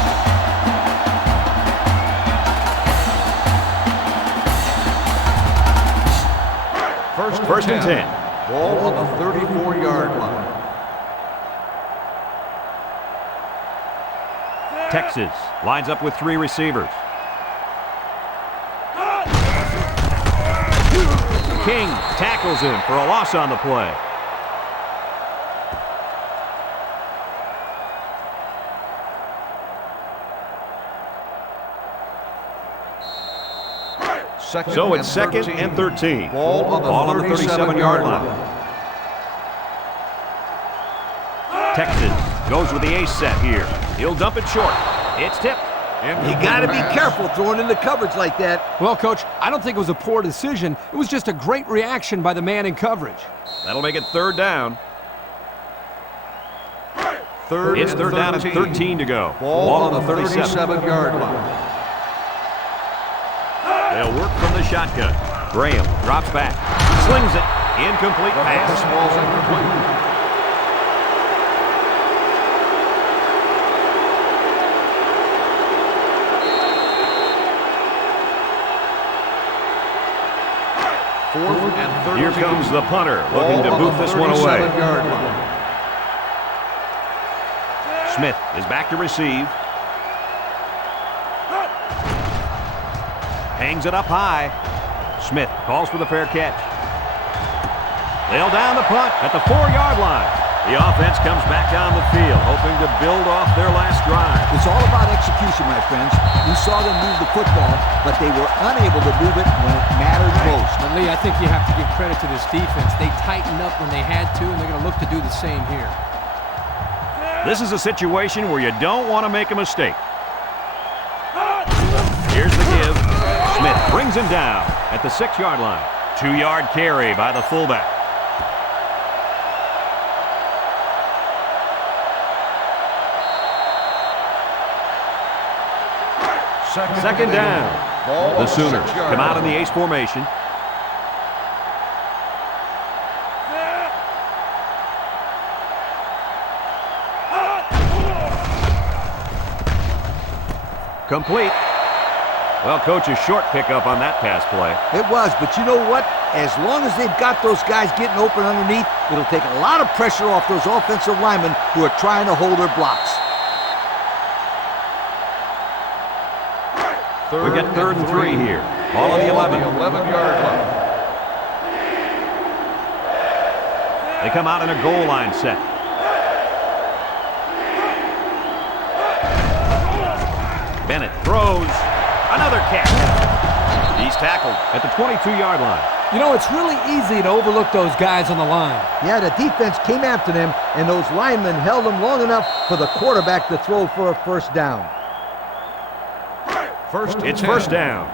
First and 10. Ball on the 34-yard line. Texas lines up with 3 receivers. King tackles him for a loss on the play. So it's second and 13. Ball on the 37-yard line. Texas goes with the ace set here. He'll dump it short. It's tipped. You got to be careful throwing into coverage like that. Well, Coach, I don't think it was a poor decision. It was just a great reaction by the man in coverage. That'll make it third down. It's third down and 13 to go. Ball on the 37-yard line. They'll work from the shotgun. Graham drops back. Slings it. Incomplete pass. This ball's incomplete. Fourth and 13. Here comes the punter looking to boot this one away. 37-yard line. Smith is back to receive. Hangs it up high. Smith calls for the fair catch. They'll down the punt at the 4-yard line. The offense comes back down the field, hoping to build off their last drive. It's all about execution, my friends. We saw them move the football, but they were unable to move it when it mattered most. But Lee, I think you have to give credit to this defense. They tightened up when they had to, and they're going to look to do the same here. This is a situation where you don't want to make a mistake. Here's the give. Smith brings him down at the 6-yard line. 2-yard carry by the fullback. Second down. The Sooners come out in the ace formation. Complete. Well, Coach, a short pickup on that pass play. It was, but you know what? As long as they've got those guys getting open underneath, it'll take a lot of pressure off those offensive linemen who are trying to hold their blocks. We get third and 3 here. Ball on the 11. 11-yard line. They come out in a goal line set. Bennett throws. Another catch. He's tackled at the 22-yard line. You know, it's really easy to overlook those guys on the line. Yeah, the defense came after them, and those linemen held them long enough for the quarterback to throw for a first down. It's first down.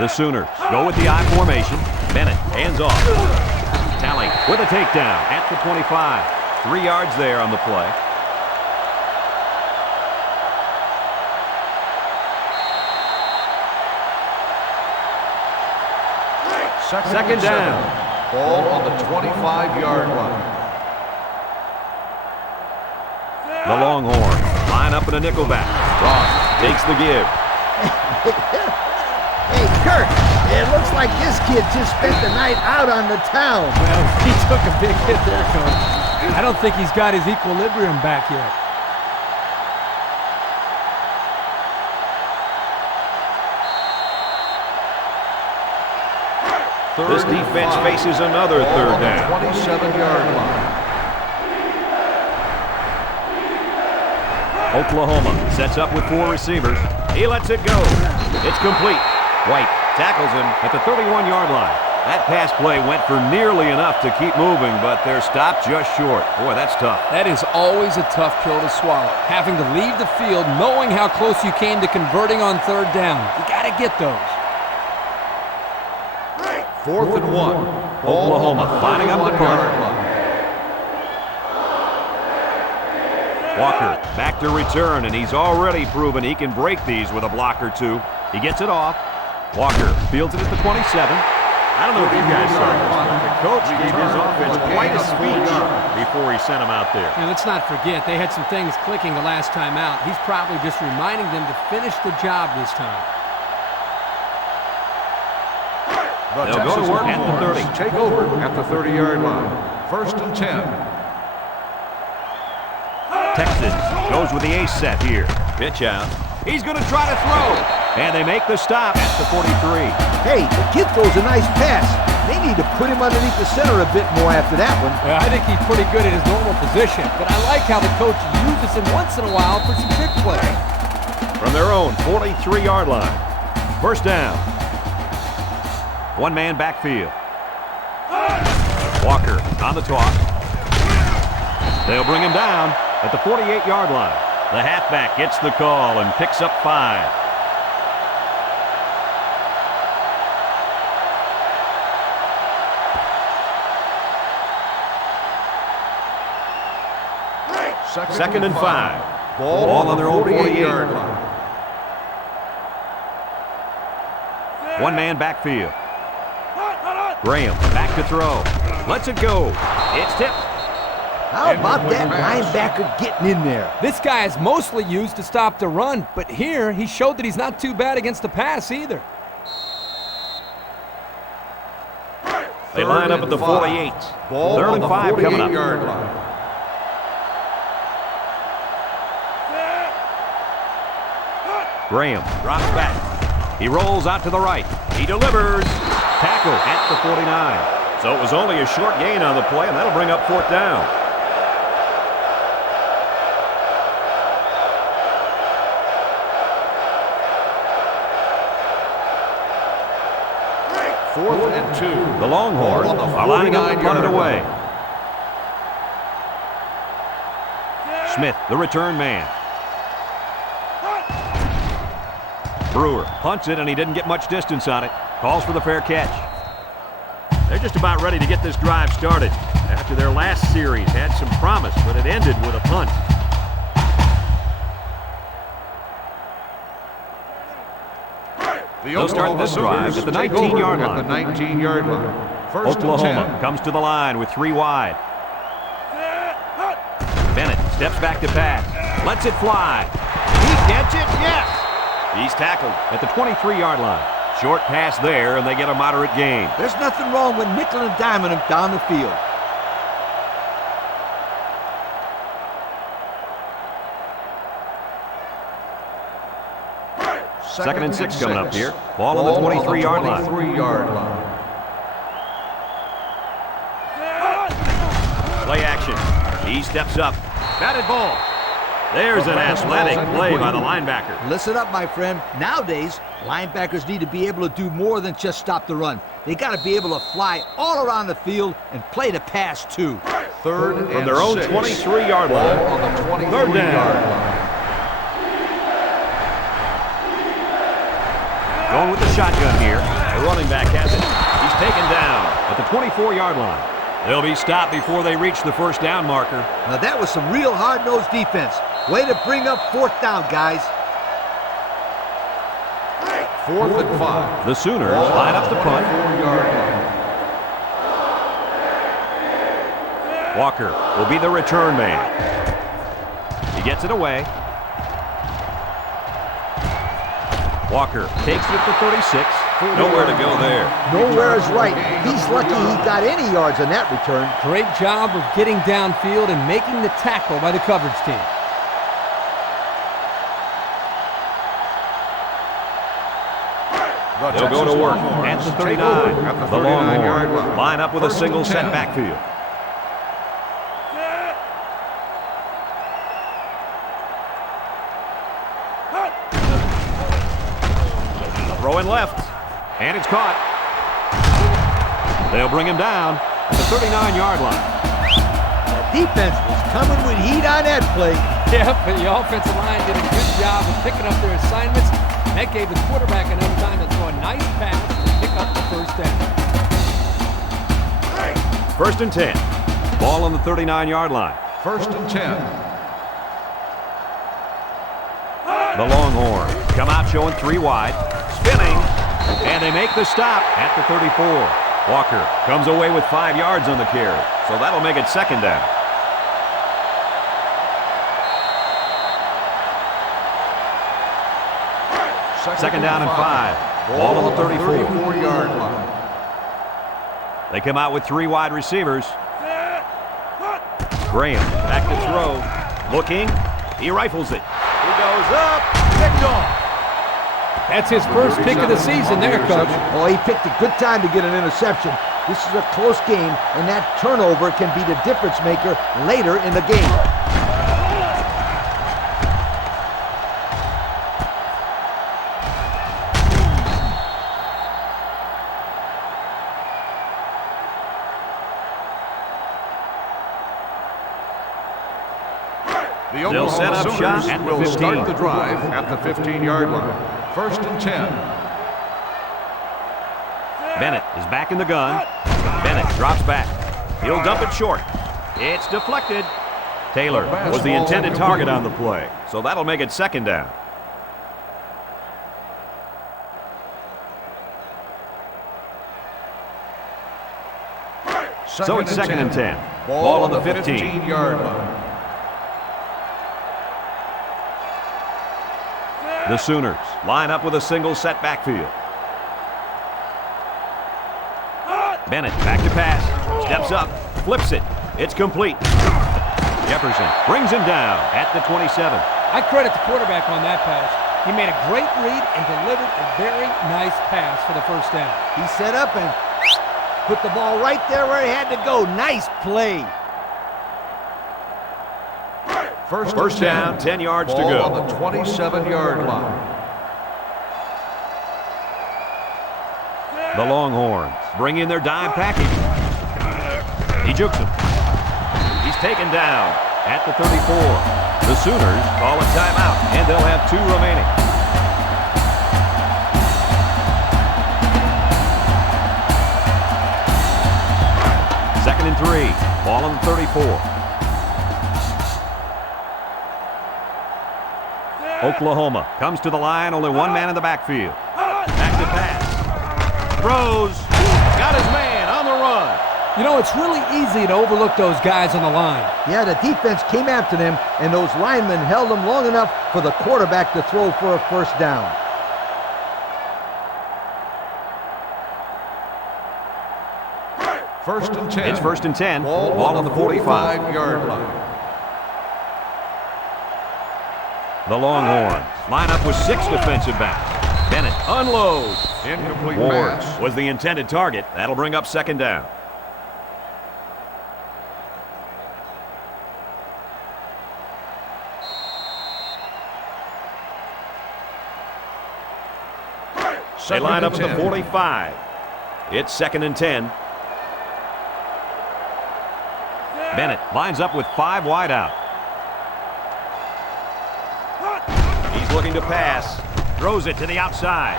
The Sooners go with the I formation. Bennett hands off. Talley with a takedown at the 25. 3 yards there on the play. Second down. Ball on the 25-yard line. The Longhorns line up in a nickelback. Ross takes the give. Hey, Kirk, it looks like this kid just spent the night out on the town. Well, he took a big hit there, Coach. I don't think he's got his equilibrium back yet. This defense faces another third down. 27-yard line. Oklahoma sets up with 4 receivers. He lets it go. It's complete. White tackles him at the 31-yard line. That pass play went for nearly enough to keep moving, but they're stopped just short. Boy, that's tough. That is always a tough pill to swallow, having to leave the field knowing how close you came to converting on third down. You got to get those. 4th and 1. Oklahoma lining up the punt. Walker back to return, and he's already proven he can break these with a block or two. He gets it off. Walker fields it at the 27. I don't know if you guys saw this, but the coach gave his offense quite a speech before he sent him out there. And let's not forget, they had some things clicking the last time out. He's probably just reminding them to finish the job this time. They'll go to work at the 30. Take over at the 30-yard line. 1st and 10. Texas goes with the ace set here. Pitch out. He's going to try to throw. And they make the stop at the 43. Hey, the kid throws a nice pass. They need to put him underneath the center a bit more after that one. Yeah, I think he's pretty good at his normal position, but I like how the coach uses him once in a while for some trick play. From their own 43-yard line. 1st down. One man backfield. Walker on the toss. They'll bring him down at the 48-yard line. The halfback gets the call and picks up 5. Second and 5. Ball on their own 48-yard line. One man backfield. Graham back to throw. Lets it go. It's tipped. How about that linebacker getting in there? This guy is mostly used to stop the run, but here he showed that he's not too bad against the pass either. They line up at the 48. Ball 3rd and 5 coming up. line. Graham drops back. He rolls out to the right. He delivers. Tackle at the 49. So it was only a short gain on the play, and that'll bring up 4th down. Fourth and 2. The Longhorns are lining up to punt it away. Smith, the return man. Brewer punts it, and he didn't get much distance on it. Calls for the fair catch. They're just about ready to get this drive started. After their last series had some promise, but it ended with a punt. They'll start this drive at the 19-yard line. At the 19-yard line. 1st Oklahoma and 10. comes to the line with 3 wide. Bennett steps back to pass. Lets it fly. He catch it? Yes! He's tackled at the 23-yard line. Short pass there, and they get a moderate gain. There's nothing wrong with nickel and diming him down the field. Second and 6 coming up here. Ball on the 23-yard line. 23-yard line. Play action. He steps up. Batted ball. There's an athletic play by the linebacker. Listen up, my friend. Nowadays, linebackers need to be able to do more than just stop the run. They got to be able to fly all around the field and play the pass, too. 3rd and From their own 23-yard Ball line. on the 3rd 23-yard down. line. Going with the shotgun here. The running back has it. He's taken down at the 24-yard line. They'll be stopped before they reach the 1st down marker. Now, that was some real hard-nosed defense. Way to bring up 4th down, guys. 4th and 5. The Sooners line up the punt. 4-yard line. Walker will be the return man. He gets it away. Walker takes it to 36. Nowhere to go there. Nowhere is right. He's lucky he got any yards on that return. Great job of getting downfield and making the tackle by the coverage team. They'll go to work at the 39. The Longhorns line up with a single set backfield. Throwing left, and it's caught. They'll bring him down at the 39-yard line. The defense was coming with heat on that play. Yeah, but the offensive line did a good job of picking up their assignments. And that gave the quarterback enough time to throw a nice pass to pick up the first down. 1st and 10. Ball on the 39-yard line. 1st and 10. The Longhorns come out showing 3 wide. Spinning, and they make the stop at the 34. Walker comes away with 5 yards on the carry, so that'll make it 2nd down. Second down and 5. Ball on the 34-yard line. They come out with 3 wide receivers. Graham back to throw. Looking. He rifles it. He goes up. Picked off. That's his first pick of the season there, Coach. Oh, he picked a good time to get an interception. This is a close game, and that turnover can be the difference maker later in the game. The They'll set up shop at the will 15. start the drive at the 15-yard line. 1st and 10. Bennett is back in the gun. Bennett drops back. He'll dump it short. It's deflected. Taylor was the intended target on the play, so that'll make it 2nd down. So it's 2nd and 10. Ball on the 15. 15-yard line. The Sooners line up with a single set backfield. Bennett back to pass. Steps up. Flips it. It's complete. Jefferson brings him down at the 27. I credit the quarterback on that pass. He made a great read and delivered a very nice pass for the first down. He set up and put the ball right there where it had to go. Nice play. First down, 10 yards to Ball go. on the 27-yard line. The Longhorns bring in their dime package. He jukes him. He's taken down at the 34. The Sooners call a timeout, and they'll have 2 remaining. Second and 3. Ball on the 34. Oklahoma comes to the line, only 1 man in the backfield. Back to pass. Throws. Got his man on the run. You know, it's really easy to overlook those guys on the line. Yeah, the defense came after them, and those linemen held them long enough for the quarterback to throw for a first down. First and 10. It's 1st and 10. Ball on the 45. 45-yard line. The Longhorns line up with 6 defensive backs. Bennett unloads. Incomplete Ward pass. was the intended target. That'll bring up 2nd down. They line up at the 45. It's 2nd and 10. Bennett lines up with 5 wide out. He's looking to pass. Throws it to the outside.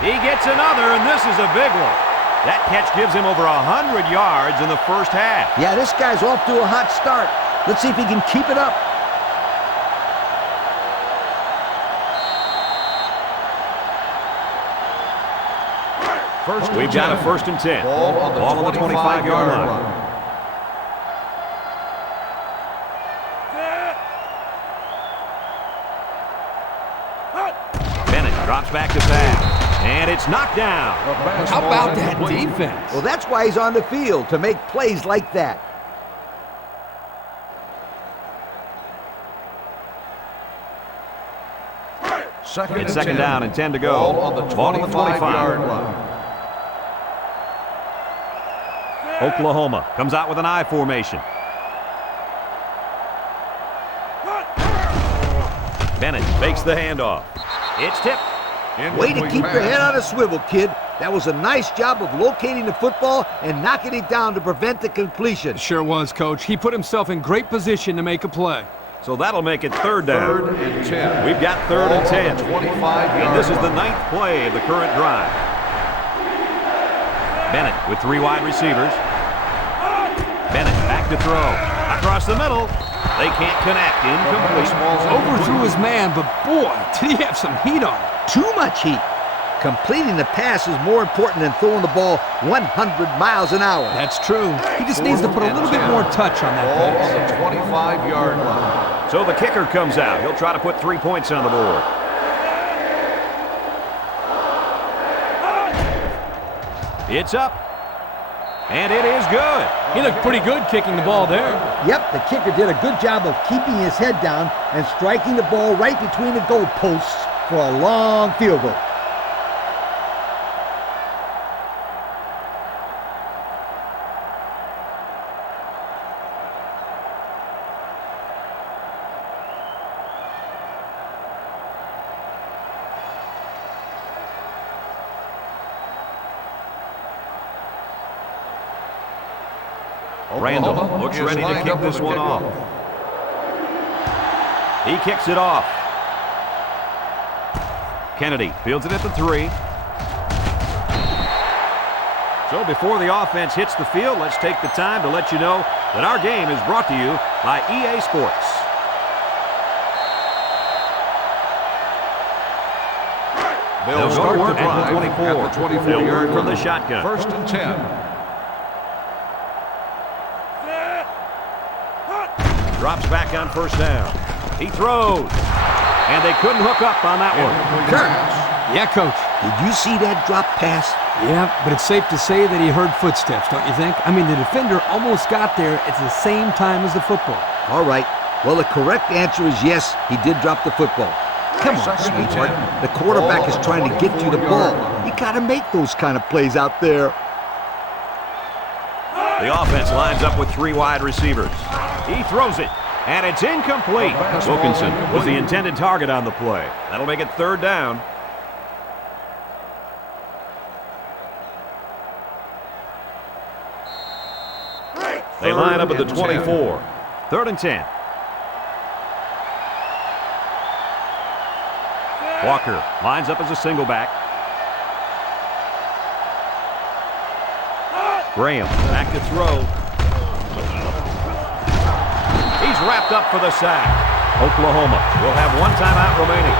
He gets another, and this is a big one. That catch gives him over 100 yards in the first half. Yeah, this guy's off to a hot start. Let's see if he can keep it up. We've got a 1st and 10. Ball on the 25-yard line. Bennett Drops back to pass. And it's knocked down. How about that defense? Well, that's why he's on the field, to make plays like that. It's second down and 10 to go. Ball on the 25-yard line. Oklahoma comes out with an I formation. Bennett fakes the handoff. It's tipped. Way to keep your head on a swivel, kid. That was a nice job of locating the football and knocking it down to prevent the completion. Sure was, Coach. He put himself in great position to make a play. So that'll make it third down. Third and 10. We've got third and 10. 25-yard And this is the 9th play of the current drive. Bennett with 3 wide receivers. Bennett back to throw. Across the middle. They can't connect. Incomplete. Overthrew his man, but boy, did he have some heat on him. Too much heat. Completing the pass is more important than throwing the ball 100 miles an hour. That's true. He just needs to put a little bit more touch on that Ball pass. on the 25-yard line. So the kicker comes out. He'll try to put 3 points on the board. It's up. And it is good. He looked pretty good kicking the ball there. Yep, the kicker did a good job of keeping his head down and striking the ball right between the goalposts for a long field goal. Randall looks ready to kick this one off. He kicks it off. Kennedy fields it at the 3. So before the offense hits the field, let's take the time to let you know that our game is brought to you by EA Sports. They'll start go the at the drive 24. at the 24-yard They'll work from line. the shotgun. First and 10. Drops back on first down. He throws. And they couldn't hook up on that one. Kurt, Yeah, Coach. did you see that drop pass? Yeah, but it's safe to say that he heard footsteps, don't you think? I mean, the defender almost got there at the same time as the football. All right. Well, the correct answer is yes, he did drop the football. Come on, Second and sweetheart. 10. The quarterback is trying to get you the ball. 24-yard line. You got to make those kind of plays out there. The offense lines up with 3 wide receivers. He throws it, and it's incomplete. Wilkinson was the intended target on the play. That'll make it third down. They line up at the 24. Third and 10. Walker lines up as a single back. Graham back to throw. He's wrapped up for the sack. Oklahoma will have 1 timeout remaining.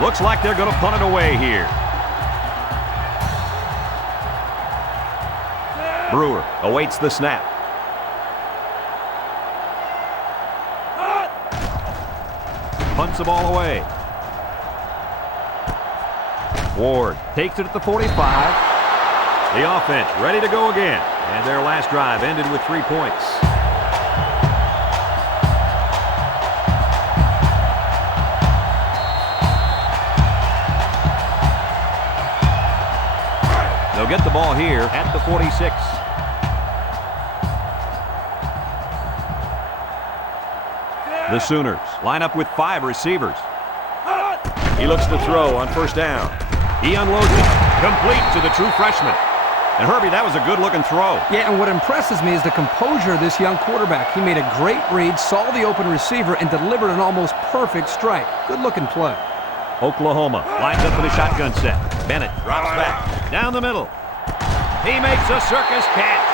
Looks like they're going to punt it away here. Brewer awaits the snap. Punts the ball away. Ward takes it at the 45. The offense ready to go again. And their last drive ended with 3 points. They'll get the ball here at the 46. The Sooners line up with 5 receivers. He looks to throw on first down. He unloads it, complete to the true freshman. And Herbie, that was a good-looking throw. Yeah, and what impresses me is the composure of this young quarterback. He made a great read, saw the open receiver, and delivered an almost perfect strike. Good-looking play. Oklahoma lines up with a shotgun set. Bennett drops back, down the middle. He makes a circus catch.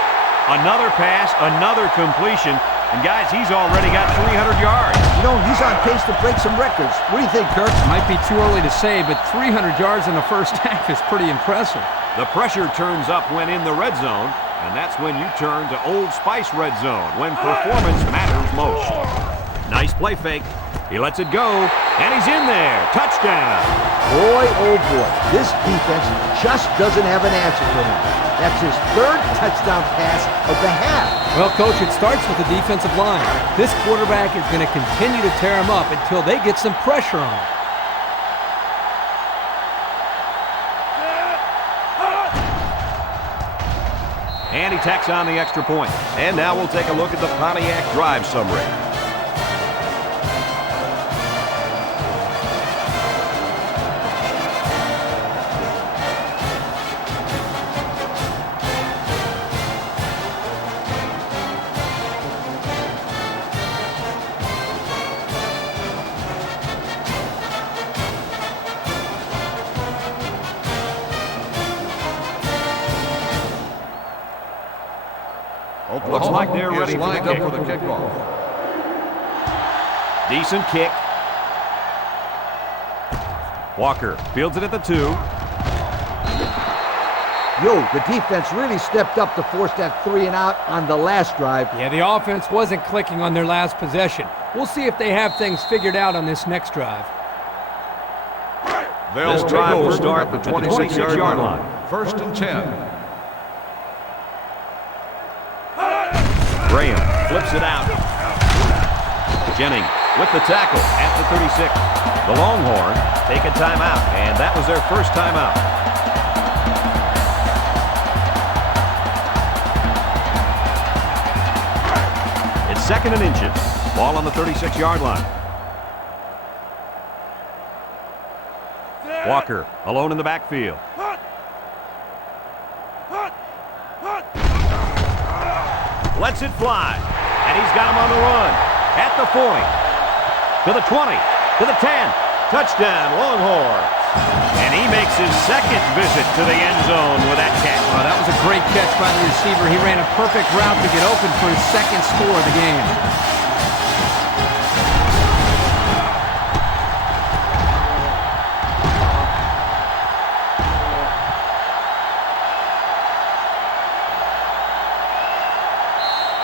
Another pass, another completion. And guys, he's already got 300 yards. know, he's on pace to break some records. What do you think, Kirk? Might be too early to say, but 300 yards in the first half is pretty impressive. The pressure turns up when in the red zone, and that's when you turn to Old Spice red zone, when performance matters most. Nice play fake. He lets it go, and he's in there. Touchdown. Boy, oh boy, this defense just doesn't have an answer for him. That's his third touchdown pass of the half. Well, Coach, it starts with the defensive line. This quarterback is going to continue to tear him up until they get some pressure on him. And he tacks on the extra point. And now we'll take a look at the Pontiac drive summary. Looks like they're ready for the kick. For the kickoff. Decent kick. Walker fields it at the 2. Yo, the defense really stepped up to force that 3 and out on the last drive. Yeah, the offense wasn't clicking on their last possession. We'll see if they have things figured out on this next drive. This drive will start at the 26-yard line. 1st and 10. Graham flips it out. Jennings with the tackle at the 36. The Longhorns take a timeout, and that was their first timeout. It's 2nd and inches. Ball on the 36-yard line. Walker alone in the backfield. Lets it fly, and he's got him on the run. At the 40, to the 20, to the 10. Touchdown, Longhorns. And he makes his 2nd visit to the end zone with that catch. Oh, that was a great catch by the receiver. He ran a perfect route to get open for his 2nd score of the game.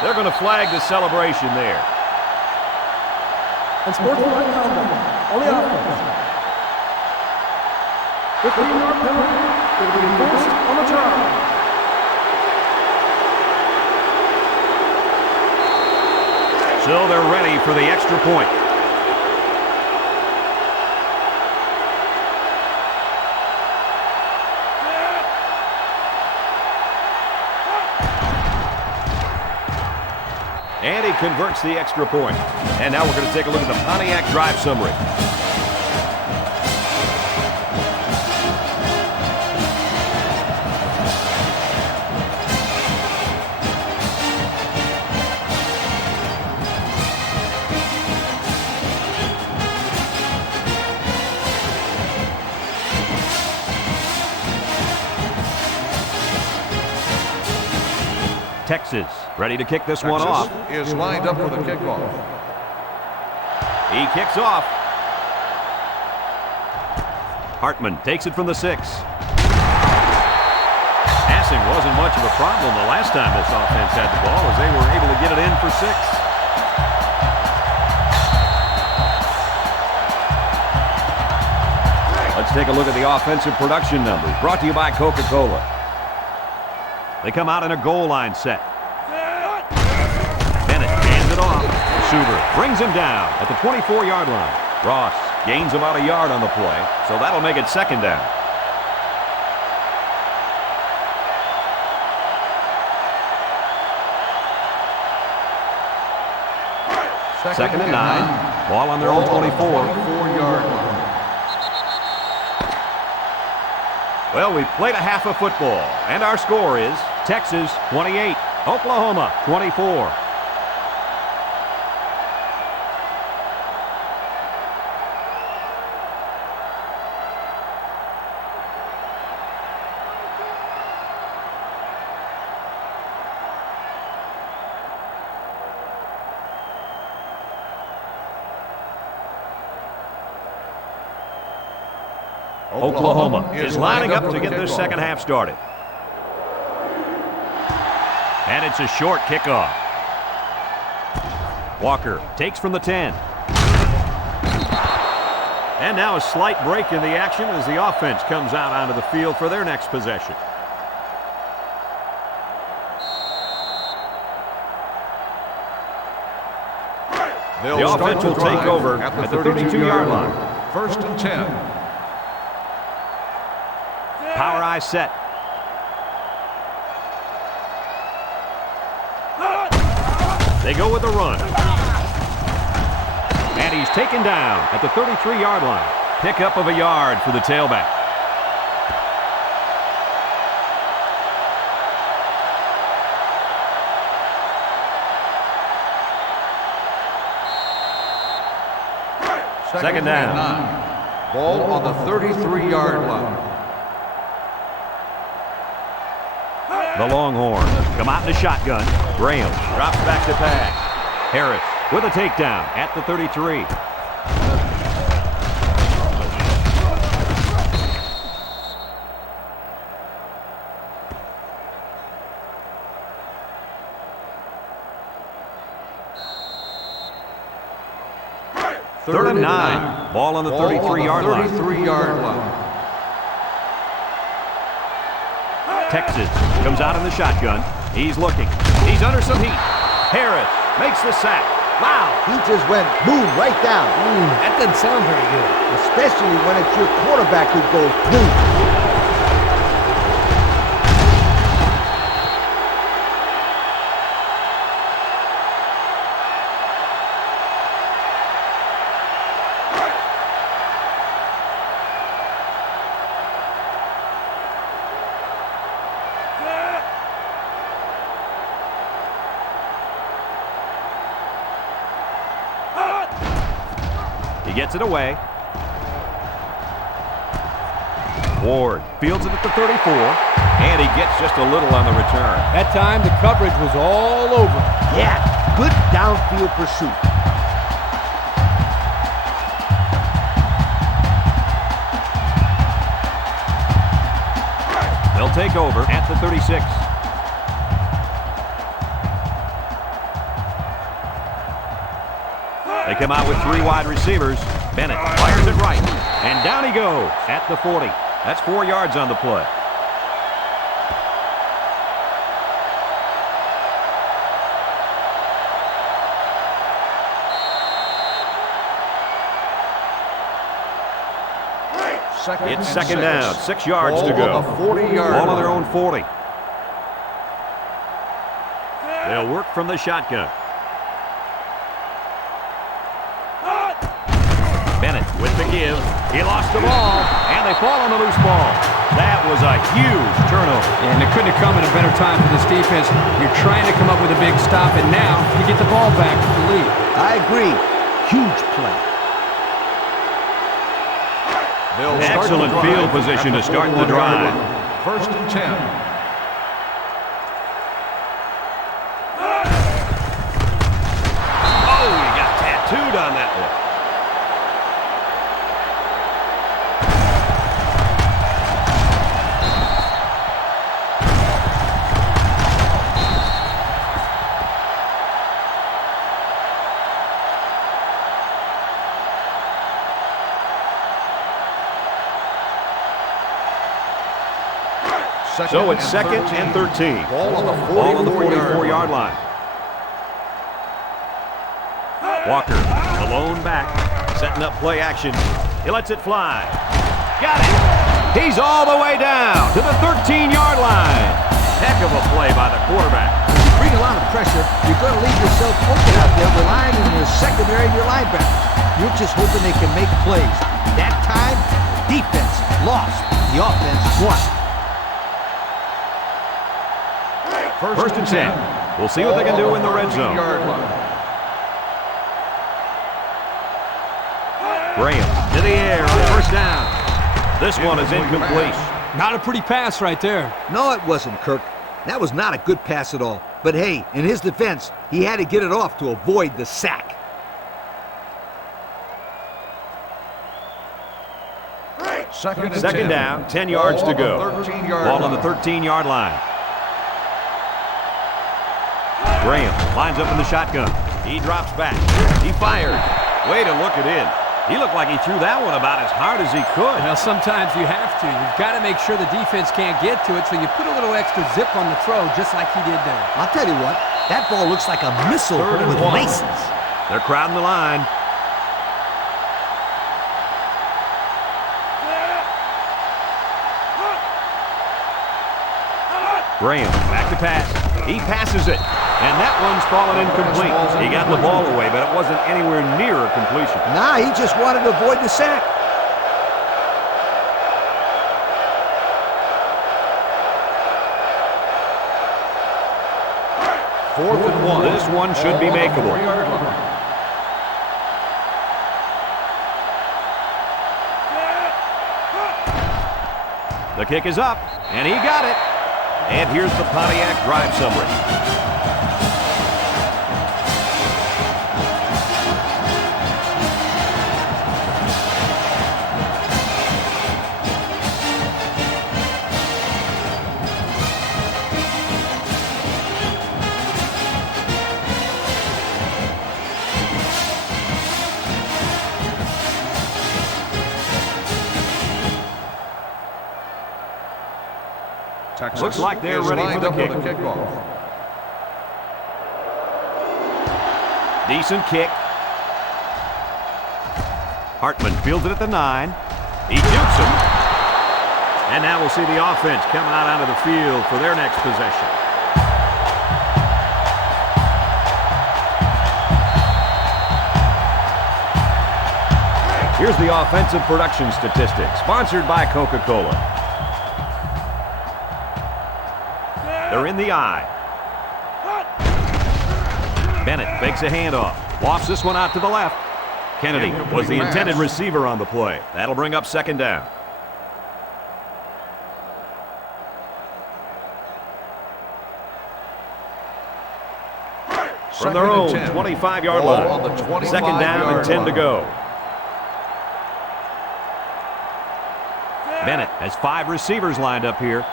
They're going to flag the celebration there. And sportsmanlike conduct on the offense. 15-yard penalty will be enforced on the try. So they're ready for the extra point. And he converts the extra point. And now we're going to take a look at the Pontiac drive summary. Texas ready to kick this one off. Is lined up for the kickoff. He kicks off. Hartman takes it from the 6. Passing wasn't much of a problem the last time this offense had the ball, as they were able to get it in for 6. Let's take a look at the offensive production numbers, brought to you by Coca-Cola. They come out in a goal line set. Bennett hands it off. Suter brings him down at the 24-yard line. Ross gains about a yard on the play, so that'll make it 2nd down. Second and 9. Ball on their own 24. 24-yard line. Well, we played a half of football, and our score is Texas 28, Oklahoma 24. Oklahoma is lining up to get this second half started. And it's a short kickoff. Walker takes from the 10. And now a slight break in the action as the offense comes out onto the field for their next possession. The offense will take over at the 32-yard line. 1st and 10. Power I set. They go with a run. And he's taken down at the 33-yard line. Pickup of a yard for the tailback. Second down. 9. Ball on the 33-yard line. The Longhorns come out in a shotgun. Graham drops back to pass. Harris with a takedown at the 33. Third and 9. Ball on the 33-yard line. 33-yard line. Texas comes out in the shotgun. He's looking. He's under some heat. Harris makes the sack. Wow, he just went boom right down. That doesn't sound very good. Especially when it's your quarterback who goes boom. He gets it away. Ward fields it at the 34, and he gets just a little on the return. That time the coverage was all over. Yeah, good downfield pursuit. They'll take over at the 36. They come out with 3 wide receivers. Bennett fires it right, and down he goes at the 40. That's 4 yards on the play. It's second down, 6 yards to go. Ball on the 40-yard Ball on their line. own 40. They'll work from the shotgun. Bennett with the give. He lost the ball, and they fall on the loose ball. That was a huge turnover. And it couldn't have come at a better time for this defense. You're trying to come up with a big stop, and now you get the ball back to the lead. I agree. Huge play. Excellent field position to start the drive. 1st and 10. Oh, he got tattooed on that one. So it's second and 13. Ball on the Ball on the 44-yard 44-yard line. Walker, the lone back, setting up play action. He lets it fly. Got it. He's all the way down to the 13-yard line. Heck of a play by the quarterback. When you bring a lot of pressure, you're going to leave yourself open out there, relying on your secondary and your linebackers. You're just hoping they can make plays. That time, the defense lost. The offense won. First and 10. We'll see what they can do in the red zone. Graham to the air on first down. This one is incomplete. Not a pretty pass right there. No, it wasn't, Kirk. That was not a good pass at all. But hey, in his defense, he had to get it off to avoid the sack. Second down, 10 yards to go. Ball on the 13-yard line. Graham lines up in the shotgun. He drops back. He fired. Way to look it in. He looked like he threw that one about as hard as he could. Now, sometimes you have to. You've got to make sure the defense can't get to it, so you put a little extra zip on the throw, just like he did there. I'll tell you what, that ball looks like a missile with laces. They're crowding the line. Graham back to pass. He passes it. And that one's fallen incomplete. He got the ball away, but it wasn't anywhere near a completion. Nah, he just wanted to avoid the sack. Fourth and 1. This one should be makeable. The kick is up, and he got it. And here's the Pontiac drive summary. Texas Looks like they're ready for the kickoff. Decent kick. Hartman fields it at the 9. He jukes him. And now we'll see the offense come out onto the field for their next possession. Here's the offensive production statistics, sponsored by Coca-Cola. They're in the eye. Bennett fakes a handoff. Lofts this one out to the left. Kennedy was the intended receiver on the play. That'll bring up second down. From their own 25-yard line. Second down and 10 to go. Bennett has 5 receivers lined up here.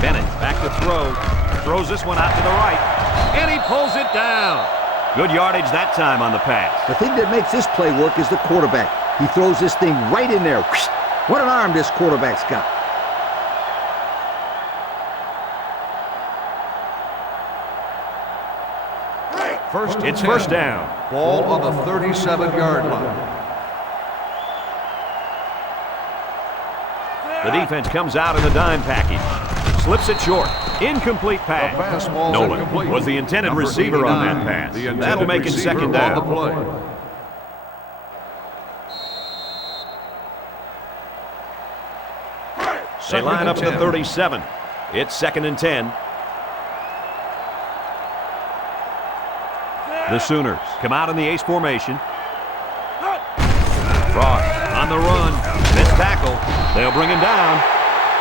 Bennett back to throw. Throws this one out to the right. And he pulls it down. Good yardage that time on the pass. The thing that makes this play work is the quarterback. He throws this thing right in there. What an arm this quarterback's got. It's first down. Ball on the 37-yard line. The defense comes out in the dime package. Slips it short. Incomplete pass. Nolan was the intended receiver on that pass. That'll make it second down. They line up at the 37. It's second and 10. The Sooners come out in the ace formation. Frost on the run. Missed tackle. They'll bring him down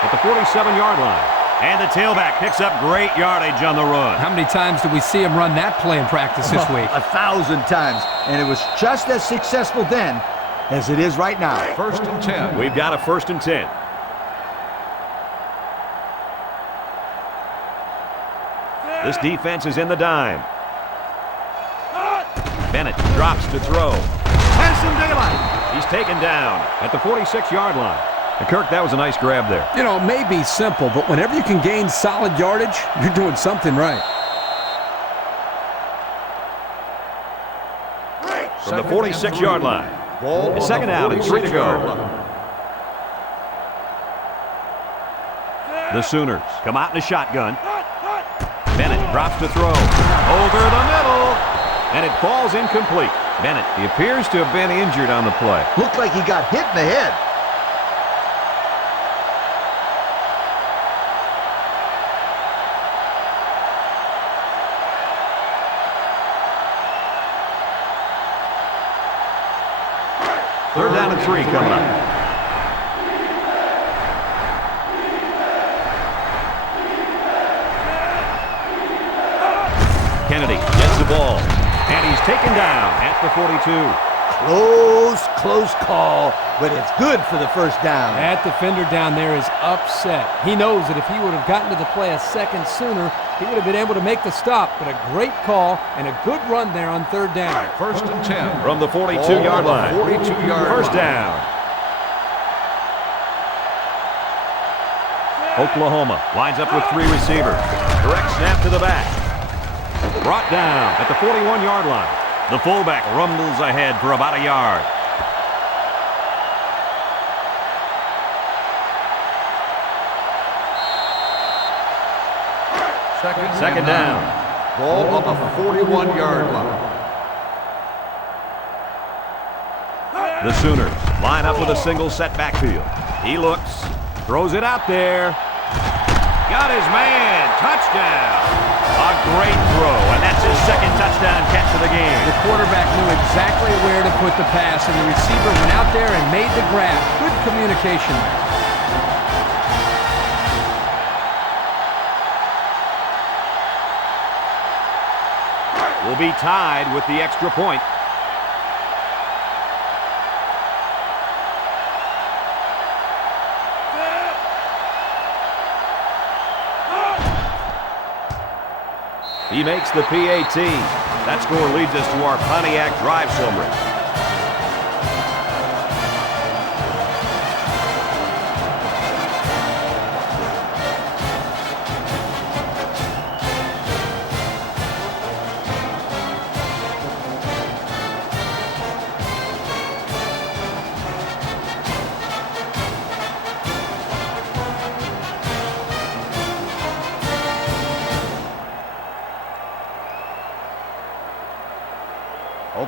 at the 47-yard line. And the tailback picks up great yardage on the run. How many times did we see him run that play in practice this week? 1,000 times. And it was just as successful then as it is right now. First and 10. We've got a first and 10. This defense is in the dime. Bennett drops to throw. Has some daylight. He's taken down at the 46-yard line. And Kirk, that was a nice grab there. You know, it may be simple, but whenever you can gain solid yardage, you're doing something right. From the 46-yard line. It's second down and 3 to go. The Sooners come out in a shotgun. Bennett drops to throw. Over the middle. And it falls incomplete. Bennett, he appears to have been injured on the play. Looked like he got hit in the head. Third down and 3 coming up. Kennedy gets the ball, and he's taken down at the 42. Close call, but it's good for the first down. That defender down there is upset. He knows that if he would have gotten to the play a second sooner, he would have been able to make the stop, but a great call and a good run there on third down. First and 10. From the 42-yard line. 42-yard First line. down. Oklahoma lines up with 3 receivers. Direct snap to the back. Brought down at the 41-yard line. The fullback rumbles ahead for about a yard. Second down. Ball on the 41-yard line. The Sooners line up with a single set backfield. He looks, throws it out there. Got his man. Touchdown. A great throw, and that's his second touchdown catch of the game. The quarterback knew exactly where to put the pass, and the receiver went out there and made the grab. Good communication. Will be tied with the extra point. He makes the PAT. That score leads us to our Pontiac drive summary.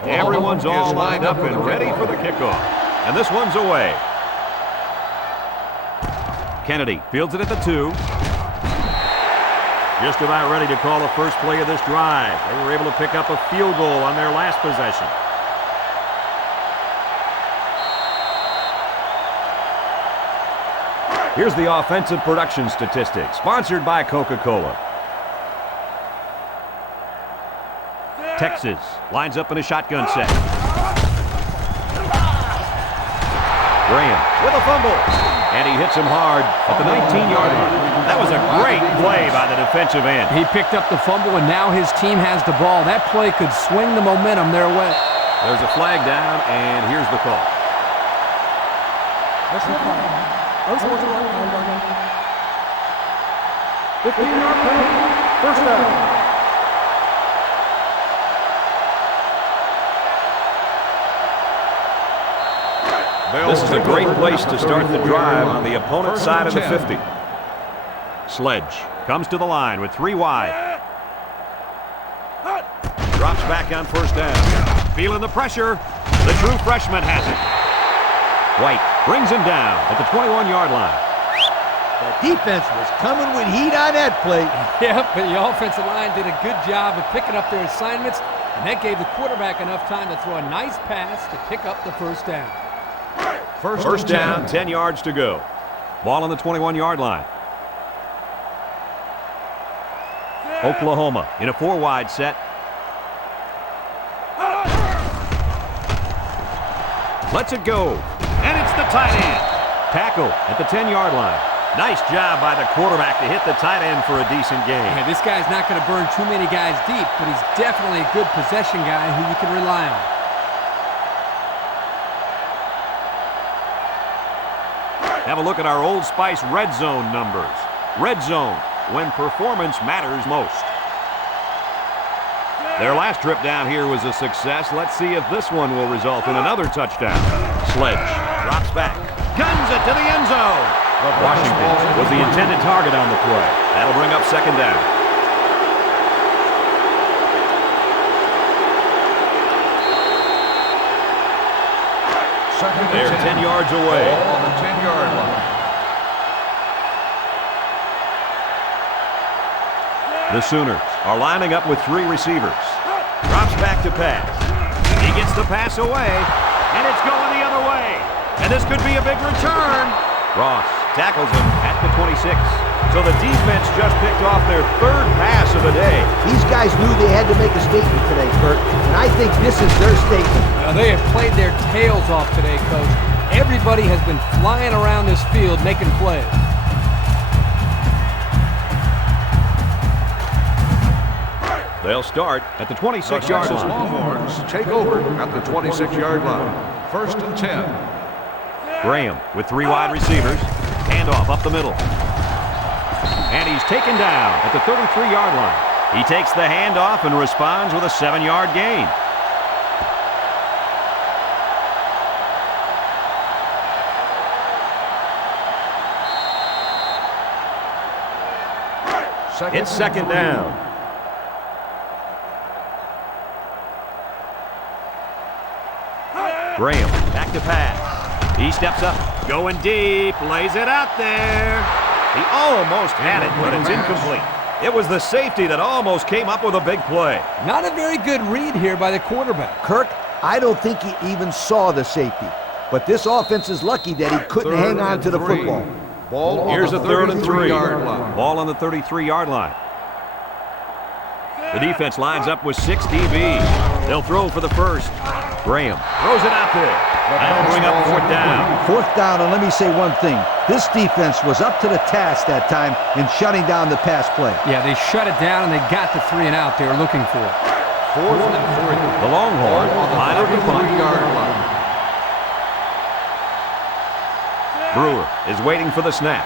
Everyone's all lined up and ready for the kickoff. And this one's away. Kennedy fields it at the 2. Just about ready to call the first play of this drive. They were able to pick up a field goal on their last possession. Here's the offensive production statistics, sponsored by Coca-Cola. Texas lines up in a shotgun set. Graham with a fumble. And he hits him hard at the 19-yard line. That was a great play by the defensive end. He picked up the fumble, and now his team has the ball. That play could swing the momentum their way. There's a flag down, and here's the call. 15-yard penalty. First down. This is a great place to start the drive on the opponent's side of the 50. Sledge comes to the line with 3 wide. Drops back on first down. Feeling the pressure. The true freshman has it. White brings him down at the 21-yard line. The defense was coming with heat on that play. Yep, but the offensive line did a good job of picking up their assignments, and that gave the quarterback enough time to throw a nice pass to pick up the first down. First down, 10 yards to go. Ball on the 21-yard line. Oklahoma in a 4-wide set. Lets it go. And it's the tight end. Tackle at the 10-yard line. Nice job by the quarterback to hit the tight end for a decent gain. Yeah, this guy's not going to burn too many guys deep, but he's definitely a good possession guy who you can rely on. Have a look at our Old Spice Red Zone numbers. Red Zone, when performance matters most. Their last trip down here was a success. Let's see if this one will result in another touchdown. Sledge drops back, guns it to the end zone. Washington was the intended target on the play. That'll bring up second down. They're 10 yards away. Ball on the 10-yard line. The Sooners are lining up with 3 receivers. Drops back to pass. He gets the pass away, and it's going the other way. And this could be a big return. Ross tackles him at the 26. So the defense just picked off their third pass of the day. These guys knew they had to make a statement today, Kurt, and I think this is their statement. They have played their tails off today, Coach. Everybody has been flying around this field making plays. They'll start at the 26-yard Texas line. Longhorns take over at the 26-yard line. 1st and 10. Graham with 3 wide receivers. Handoff up the middle. And he's taken down at the 33-yard line. He takes the handoff and responds with a 7-yard gain. It's second down. Graham back to pass. He steps up, going deep, lays it out there. He almost had it, but it's incomplete. It was the safety that almost came up with a big play. Not a very good read here by the quarterback. Kirk, I don't think he even saw the safety. But this offense is lucky that he couldn't hang on to the football. Ball Here's on a the 3rd and 3. 33-yard line. Ball on the 33-yard line. The defense lines up with 6 DBs. They'll throw for the first. Graham throws it out there. That'll bring up 4th down. 4th down, and let me say one thing. This defense was up to the task that time in shutting down the pass play. Yeah, they shut it down, and they got the 3 and out they were looking for. 4th and 3. The Longhorns line up the punt. 33-yard line. Brewer is waiting for the snap.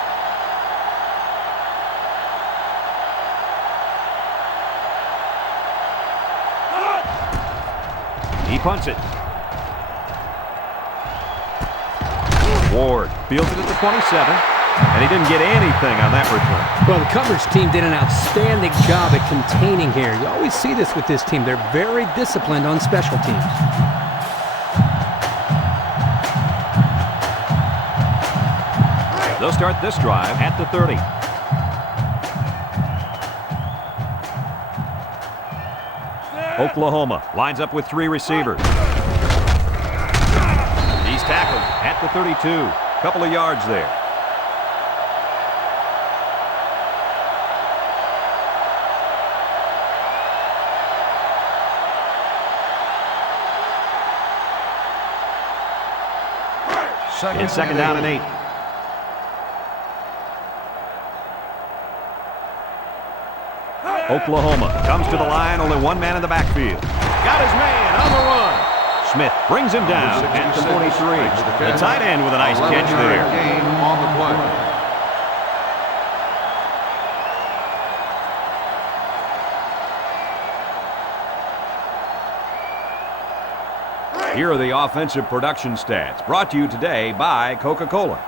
He punts it. Ward fields it at the 27, and he didn't get anything on that return. Well, the coverage team did an outstanding job at containing here. You always see this with this team. They're very disciplined on special teams. They'll start this drive at the 30. Oklahoma lines up with 3 receivers. He's tackled at the 32. Couple of yards there. It's second down and 8. Oklahoma comes to the line, only 1 man in the backfield. Got his man on the run. Smith brings him down at the 43. The tight end with a nice catch there. Gain on the play. Here are the offensive production stats, brought to you today by Coca-Cola.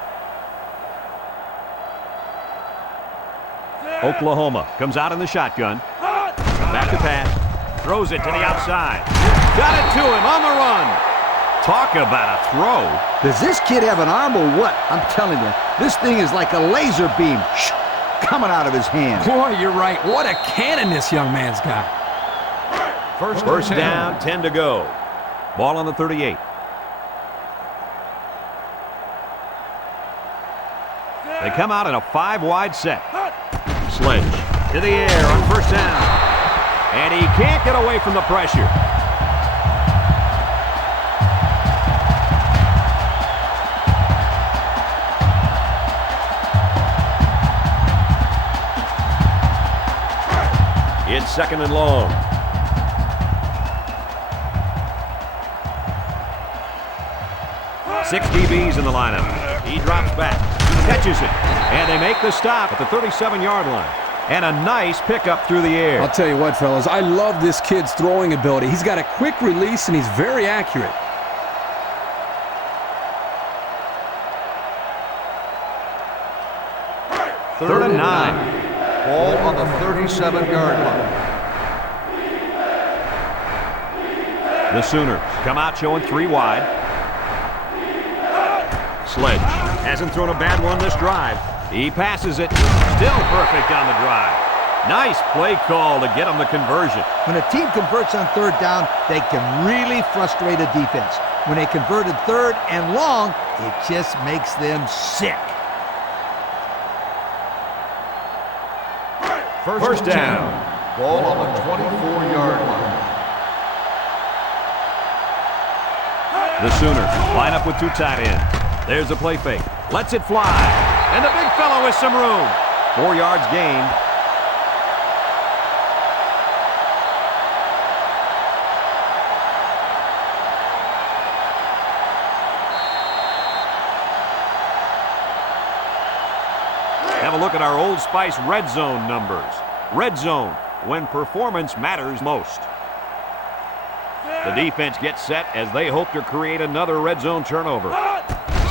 Oklahoma comes out in the shotgun. Back to pass. Throws it to the outside. Got it to him on the run. Talk about a throw. Does this kid have an arm or what? I'm telling you, this thing is like a laser beam coming out of his hand. Boy, you're right. What a cannon this young man's got. First down, 10 to go. Ball on the 38. They come out in a 5-wide set. Sledge to the air on first down. And he can't get away from the pressure. It's second and long. Six DBs in the lineup. He drops back, catches it, and they make the stop at the 37-yard line. And a nice pickup through the air. I'll tell you what, fellas, I love this kid's throwing ability. He's got a quick release, and he's very accurate. Third and 9. Ball on the 37-yard line. The Sooners come out showing 3 wide. Sledge hasn't thrown a bad one this drive. He passes it. Still perfect on the drive. Nice play call to get him the conversion. When a team converts on 3rd down, they can really frustrate a defense. When they converted 3rd and long, it just makes them sick. First down. Ball on the 24-yard line. The Sooners line up with two tight ends. There's a play fake. Lets it fly. And the big fellow with some room. 4 yards gained. Have a look at our Old Spice red zone numbers. Red zone, when performance matters most. The defense gets set as they hope to create another red zone turnover.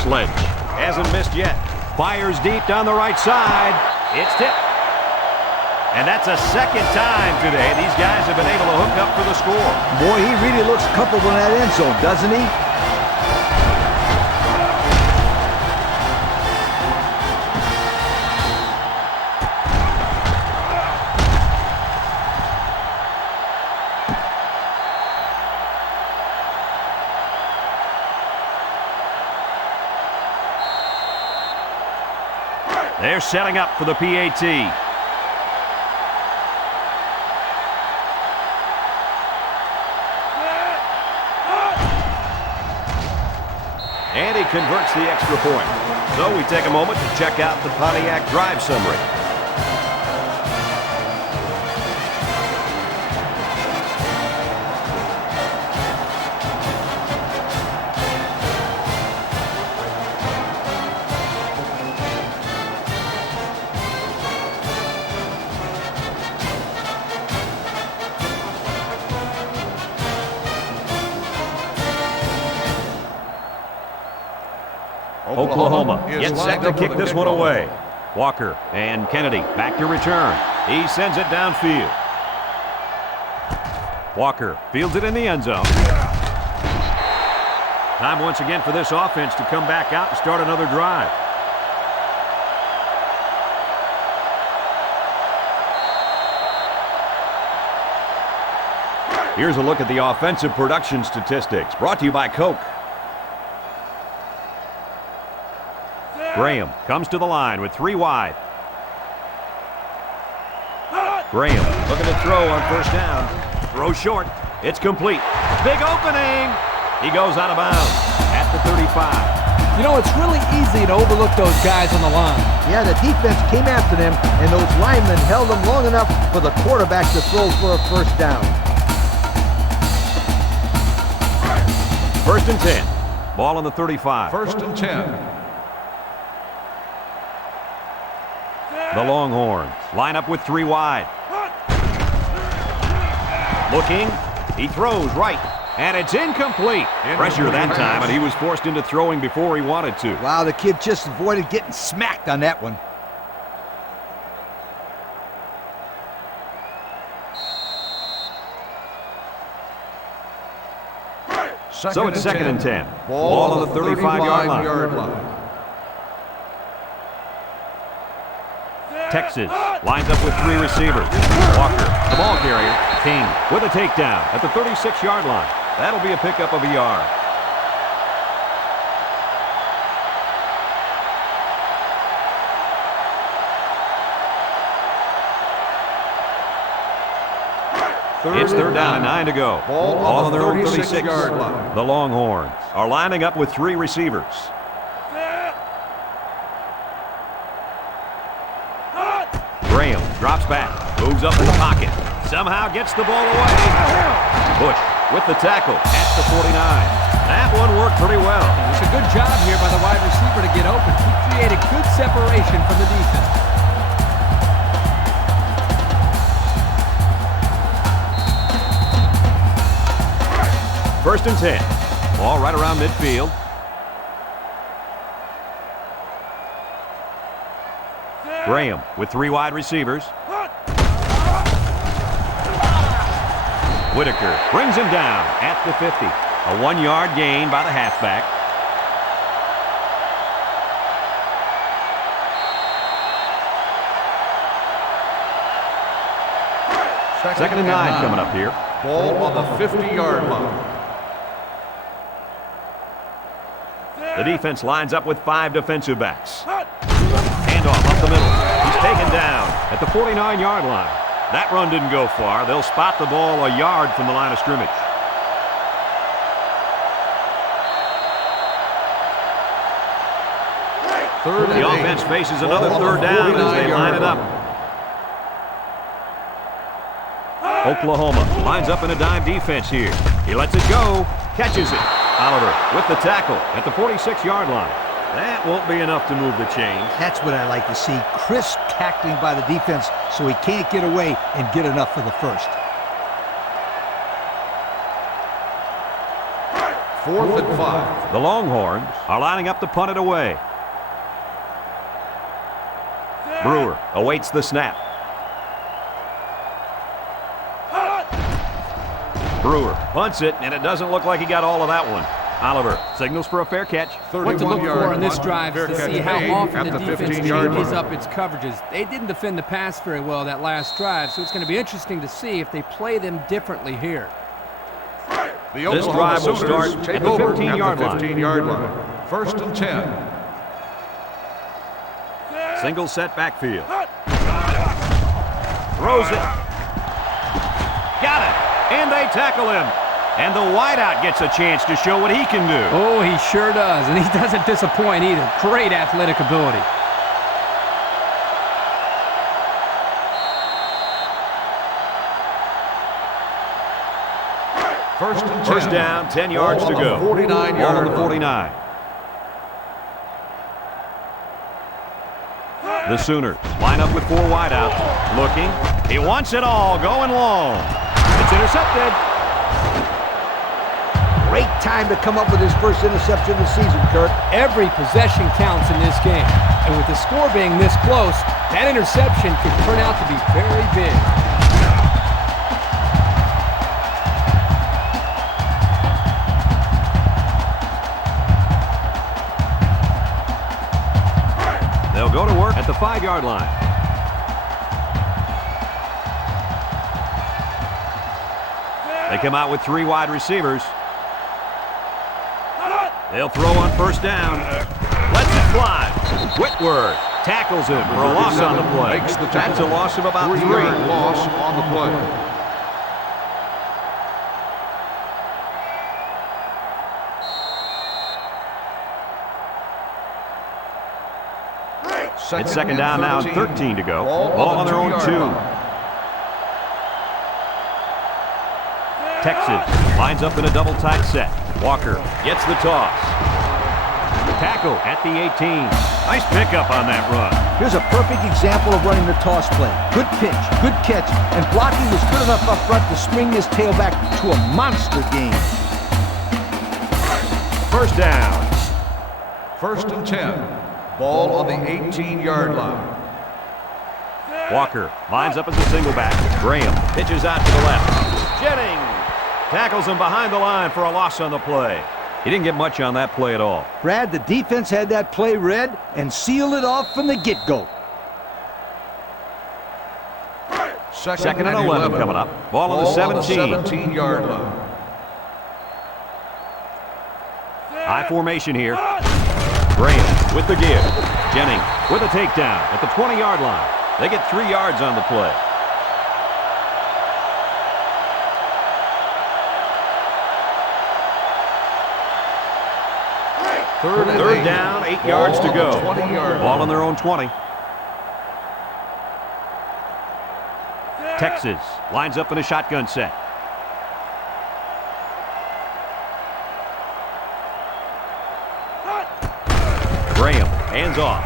Sledge hasn't missed yet. Fires deep down the right side. It's tipped. And that's a second time today these guys have been able to hook up for the score. Boy, he really looks comfortable in that end zone, doesn't he? They're setting up for the PAT. And he converts the extra point. So we take a moment to check out the Pontiac drive summary. Oklahoma gets set to kick this one away. Walker and Kennedy back to return. He sends it downfield. Walker fields it in the end zone. Time once again for this offense to come back out and start another drive. Here's a look at the offensive production statistics brought to you by Coke. Graham comes to the line with 3 wide. Graham looking to throw on first down. Throw short. It's complete. Big opening. He goes out of bounds at the 35. You know, it's really easy to overlook those guys on the line. Yeah, the defense came after them, and those linemen held them long enough for the quarterback to throw for a first down. First and 10. Ball on the 35. First and 10. The Longhorns line up with 3 wide. Looking. He throws right. And it's incomplete. Pressure that time, and he was forced into throwing before he wanted to. Wow, the kid just avoided getting smacked on that one. So it's second and 10. Ball on the 35-yard line. Texas lines up with 3 receivers. Walker, the ball carrier. King with a takedown at the 36-yard line. That'll be a pickup of a yard. It's third down and 9 to go. Ball on their own 36-yard line. The Longhorns are lining up with 3 receivers. Graham drops back, moves up in the pocket, somehow gets the ball away. Bush with the tackle at the 49. That one worked pretty well. It's a good job here by the wide receiver to get open. He created good separation from the defense. First and 10. Ball right around midfield. Graham with 3 wide receivers. Whitaker brings him down at the 50. A 1-yard gain by the halfback. Second and 9 coming up here. Ball on the 50-yard line. The defense lines up with 5 defensive backs. Handoff up the middle. He's taken down at the 49-yard line. That run didn't go far. They'll spot the ball a yard from the line of scrimmage. The offense faces another third down as they line it up. Oklahoma lines up in a dime defense here. He lets it go, catches it. Oliver with the tackle at the 46-yard line. That won't be enough to move the chains. That's what I like to see. Crisp tackling by the defense so he can't get away and get enough for the first. 4th and 5. The Longhorns are lining up to punt it away. Brewer awaits the snap. Brewer punts it, and it doesn't look like he got all of that one. Oliver signals for a fair catch. What to look for on this drive is to Fair see catch how made often at the the defense 15-yard changes line. up its coverages. They didn't defend the pass very well that last drive, so it's going to be interesting to see if they play them differently here. The This Oklahoma drive will Sooners start take at the over 15-yard line. 15-yard line. 1st and 10. Single set backfield. Throws it. Got it. And they tackle him. And the wideout gets a chance to show what he can do. Oh, he sure does, and he doesn't disappoint either. Great athletic ability. First down, 10 yards to go. 49 Ball on yard the 49. The Sooners line up with 4 wideouts. Looking. He wants it all. Going long. It's intercepted. Great time to come up with his first interception of the season, Kurt. Every possession counts in this game, and with the score being this close, that interception could turn out to be very big. They'll go to work at the 5-yard line. They come out with 3 wide receivers. They'll throw on first down. Lets it fly. Whitworth tackles him for a loss on the play. Makes the That's a loss of about 3. 3-yard loss on the play. It's second down now, 13 to go. Ball on their own 2. Texas lines up in a double tight set. Walker gets the toss. Tackle at the 18. Nice pickup on that run. Here's a perfect example of running the toss play. Good pitch, good catch, and blocking was good enough up front to swing his tailback to a monster game. First down. 1st and 10. Ball on the 18-yard line. Walker lines up as a single back. Graham pitches out to the left. Jennings tackles him behind the line for a loss on the play. He didn't get much on that play at all. Brad, the defense had that play read and sealed it off from the get-go. Second and 11 coming up. Ball on the 17. 17-yard line. High formation here. Graham with the give. Jennings with a takedown at the 20-yard line. They get 3 yards on the play. Third down, 8 yards to go. Ball on their own 20. Texas lines up in a shotgun set. Graham hands off.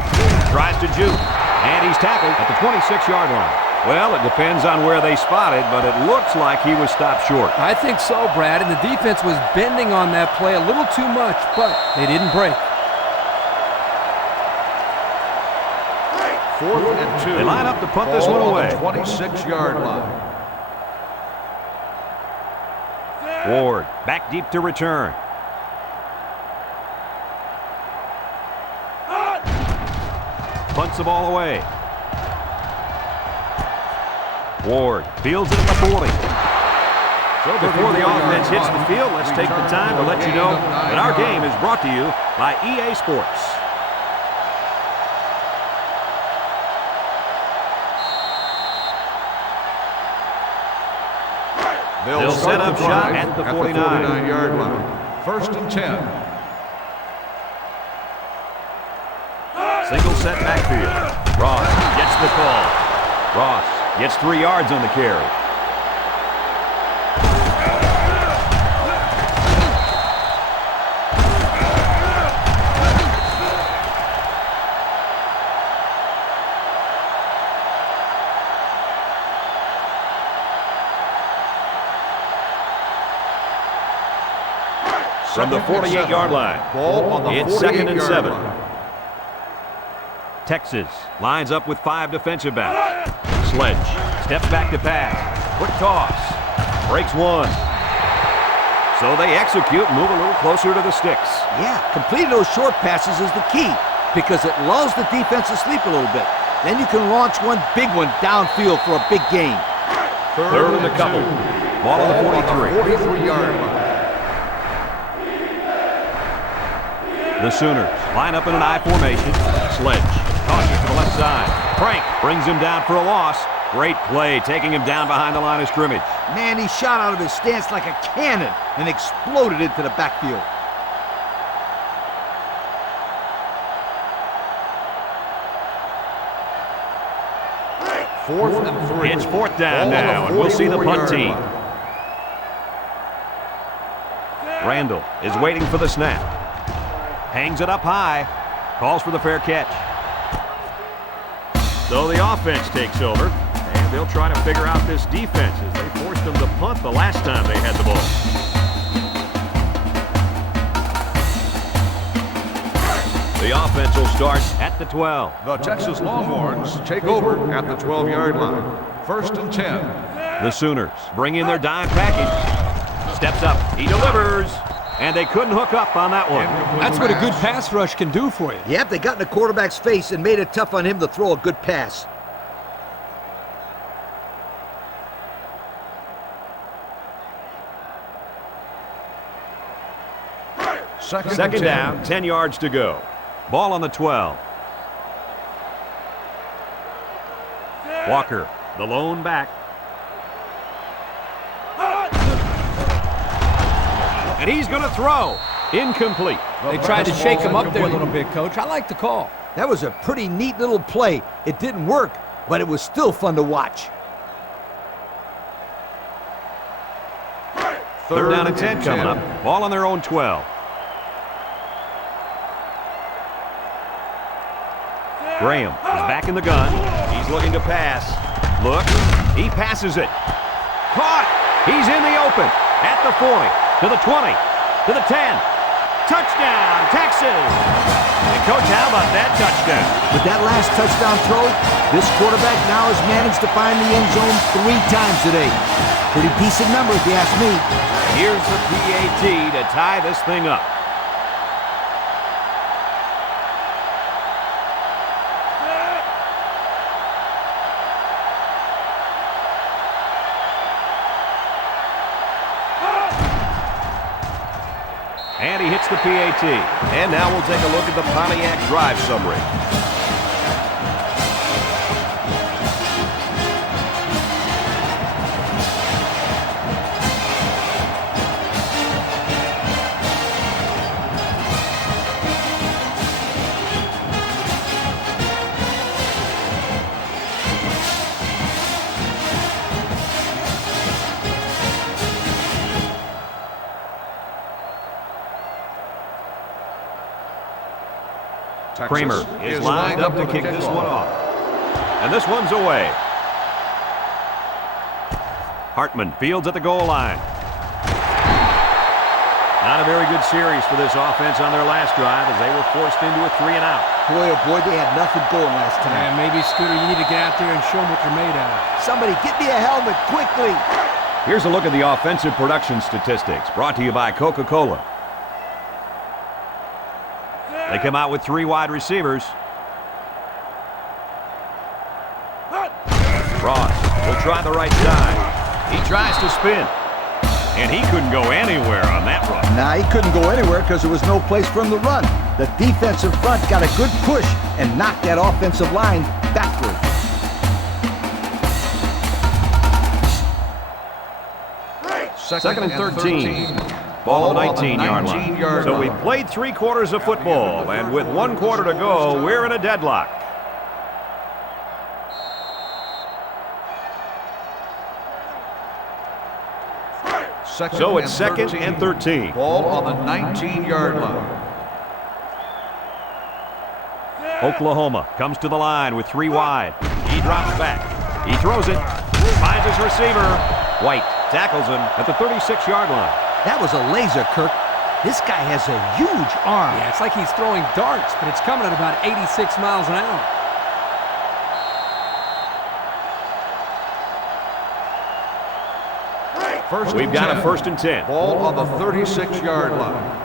Tries to juke. And he's tackled at the 26-yard line. Well, it depends on where they spotted, but it looks like he was stopped short. I think so, Brad, and the defense was bending on that play a little too much, but they didn't break. 4th and 2. They line up to punt this one away. 26-yard line. Ward back deep to return. Punts the ball away. Ward fields it at the 40. So before the offense hits the field, let's take the time to let you know that our game is brought to you by EA Sports. They'll set up shop at the 49. 49-yard line. First and 10. Single set backfield. Ross gets the call. Ross gets 3 yards on the carry. From the 48-yard line, Ball on the it's 2nd and 7. line. Texas lines up with 5 defensive backs. Sledge steps back to pass. Quick toss. Breaks 1. So they execute and move a little closer to the sticks. Yeah, completing those short passes is the key because it lulls the defense to sleep a little bit. Then you can launch one big one downfield for a big gain. Third and a couple. Ball on the 43. 43-yard line. The Sooners line up in an I formation. Sledge tosses to the left side. Frank brings him down for a loss. Great play, taking him down behind the line of scrimmage. Man, he shot out of his stance like a cannon and exploded into the backfield. Fourth and 3. It's 4th down Ball on now, and we'll see the punt 44-yard team. line. Randall is waiting for the snap. Hangs it up high. Calls for the fair catch. So the offense takes over, and they'll try to figure out this defense as they forced them to punt the last time they had the ball. The offense will start at the 12. The Texas Longhorns take over at the 12-yard line. First and 10. The Sooners bring in their dime package. Steps up. He delivers. And they couldn't hook up on that one. That's what a good pass rush can do for you. Yep, they got in the quarterback's face and made it tough on him to throw a good pass. Second down, 10 yards to go. Ball on the 12. Walker, the lone back. And he's going to throw. Incomplete. They tried to shake him up there a little bit, Coach. I like the call. That was a pretty neat little play. It didn't work, but it was still fun to watch. Third down and 10 coming up. Ball on their own 12. Graham is back in the gun. He's looking to pass. Look, he passes it. Caught. He's in the open. At the 40, to the 20, to the 10. Touchdown, Texas. And Coach, how about that touchdown? With that last touchdown throw, this quarterback now has managed to find the end zone 3 times today. Pretty decent number if you ask me. Here's the PAT to tie this thing up. And he hits the PAT. And now we'll take a look at the Pontiac drive summary. Kramer is lined up to kick this one off. And this one's away. Hartman fields at the goal line. Not a very good series for this offense on their last drive as they were forced into a 3-and-out. Boy, oh boy, they had nothing going last time. Yeah, maybe, Scooter, you need to get out there and show them what you're made out of. Somebody get me a helmet quickly. Here's a look at the offensive production statistics brought to you by Coca-Cola. They come out with 3 wide receivers. Ross will try the right side. He tries to spin. And he couldn't go anywhere on that run. Nah, he couldn't go anywhere because there was no place for him to run. The defensive front got a good push and knocked that offensive line backward. Second and 13. Ball on the 19-yard line. So we played 3 quarters of football, and with 1 quarter to go, we're in a deadlock. So it's second and 13. Ball on the 19-yard line. Oklahoma comes to the line with 3 wide. He drops back. He throws it. Finds his receiver. White tackles him at the 36-yard line. That was a laser, Kirk. This guy has a huge arm. Yeah, it's like he's throwing darts, but it's coming at about 86 miles an hour. We've got a first and 10. Ball on the 36-yard line.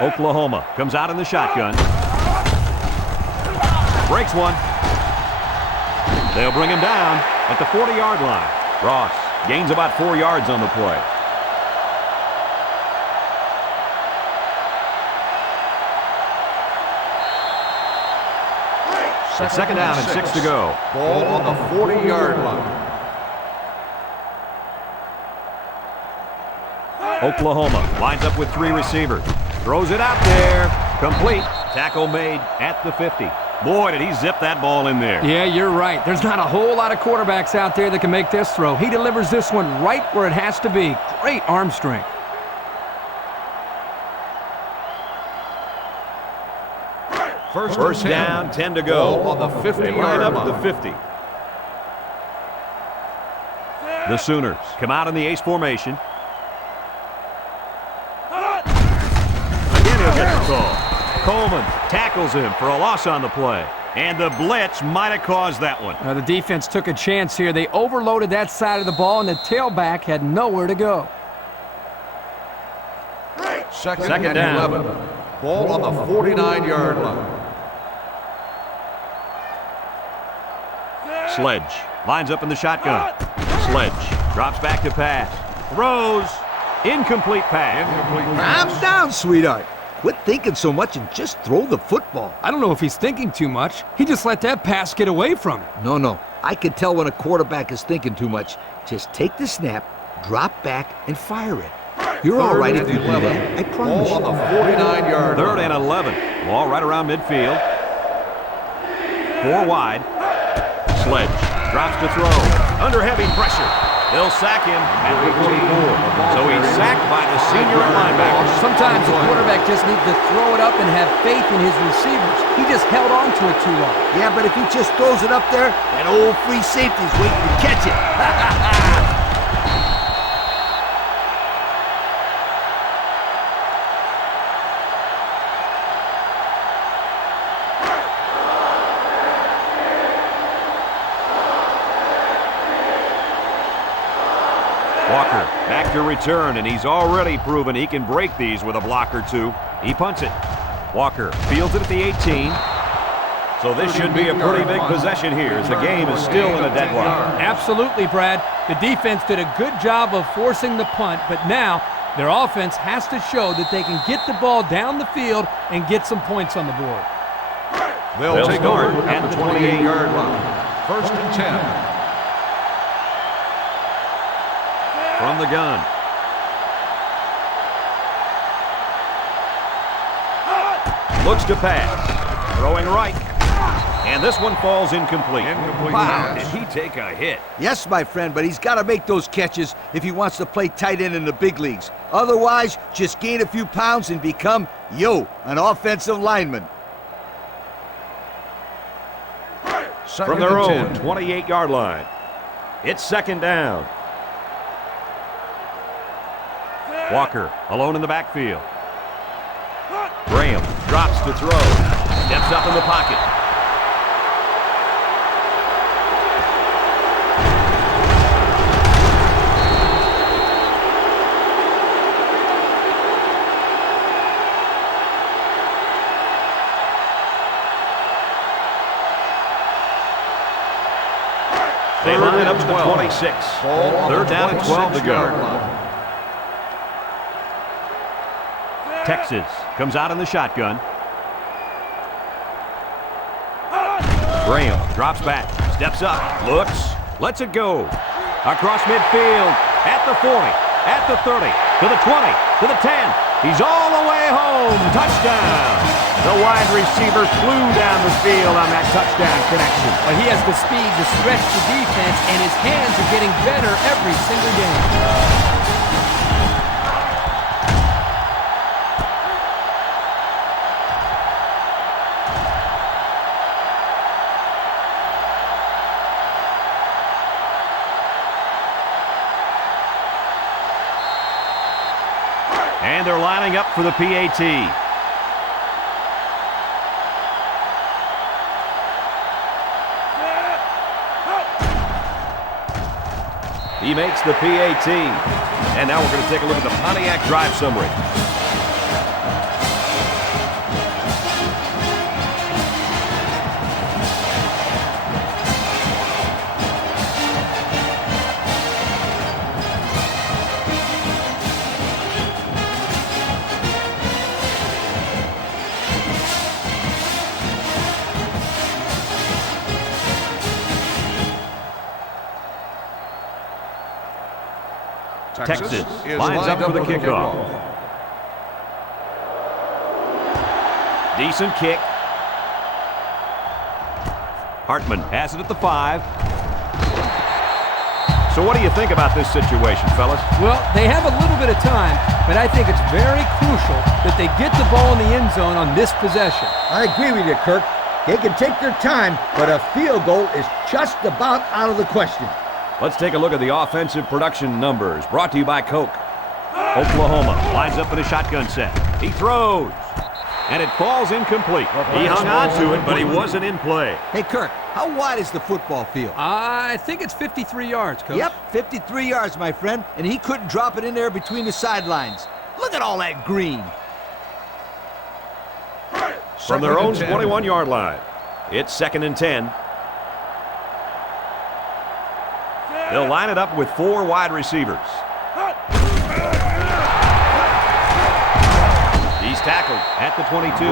Oklahoma comes out in the shotgun. Breaks one. They'll bring him down at the 40-yard line. Ross gains about 4 yards on the play. It's second down and 6 to go. Ball on the 40-yard line. Oklahoma lines up with 3 receivers. Throws it out there. Complete. Tackle made at the 50. Boy, did he zip that ball in there. Yeah, you're right. There's not a whole lot of quarterbacks out there that can make this throw. He delivers this one right where it has to be. Great arm strength. First down, 10 to go. Ball on the 50-yard They line up line. at the 50. The Sooners come out in the ace formation. Again, he'll get the call. Coleman tackles him for a loss on the play. And the blitz might have caused that one. Now, the defense took a chance here. They overloaded that side of the ball, and the tailback had nowhere to go. Second Second and down. 11. Ball on the 49-yard line. Sledge lines up in the shotgun. Sledge drops back to pass. Throws. Incomplete pass. Calm down, sweetheart. Quit thinking so much and just throw the football. I don't know if he's thinking too much. He just let that pass get away from him. No. I can tell when a quarterback is thinking too much. Just take the snap, drop back, and fire it. You're all right if you do that. I promise Ball you. on the 49-yard line. Third and 11. Ball right around midfield. 4 wide. Sledge drops to throw. Under heavy pressure. They'll sack him at the 44. So he's sacked by the senior linebacker. Sometimes a quarterback just needs to throw it up and have faith in his receivers. He just held on to it too long. Yeah, but if he just throws it up there, that old free safety's waiting to catch it. Walker back to return, and he's already proven he can break these with a block or two. He punts it. Walker fields it at the 18. So this should be a pretty big possession here as the game is still in a deadlock. Absolutely, Brad. The defense did a good job of forcing the punt, but now their offense has to show that they can get the ball down the field and get some points on the board. They'll take start over at the 28-yard line. First and 10. From the gun. Looks to pass. Throwing right. And this one falls incomplete. Wow, did he take a hit? Yes, my friend, but he's got to make those catches if he wants to play tight end in the big leagues. Otherwise, just gain a few pounds and become, an offensive lineman. From their own 28-yard line. It's second down. Walker alone in the backfield. Graham drops to throw. Steps up in the pocket. They line up to the 26. Third down and 12 to go. Texas comes out in the shotgun. Graham drops back, steps up, looks, Lets it go. Across midfield. At the 40. At the 30. To the 20. To the 10. He's all the way home. Touchdown. The wide receiver flew down the field on that touchdown connection. But he has the speed to stretch the defense, and his hands are getting better every single game. And they're lining up for the PAT. He makes the PAT. And now we're going to take a look at the Pontiac drive summary. Texas lines up for the kickoff. Decent kick. Hartman has it at the 5. So what do you think about this situation, fellas? Well, they have a little bit of time, but I think it's very crucial that they get the ball in the end zone on this possession. I agree with you, Kirk. They can take their time, but a field goal is just about out of the question. Let's take a look at the offensive production numbers, brought to you by Coke. Oklahoma lines up in a shotgun set. He throws, and it falls incomplete. He hung on to it, but he wasn't in play. Hey, Kirk, how wide is the football field? I think it's 53 yards, Coach. Yep, 53 yards, my friend, and he couldn't drop it in there between the sidelines. Look at all that green. From their own 21-yard line, it's 2nd and 10. They'll line it up with 4 wide receivers. He's tackled at the 22. 18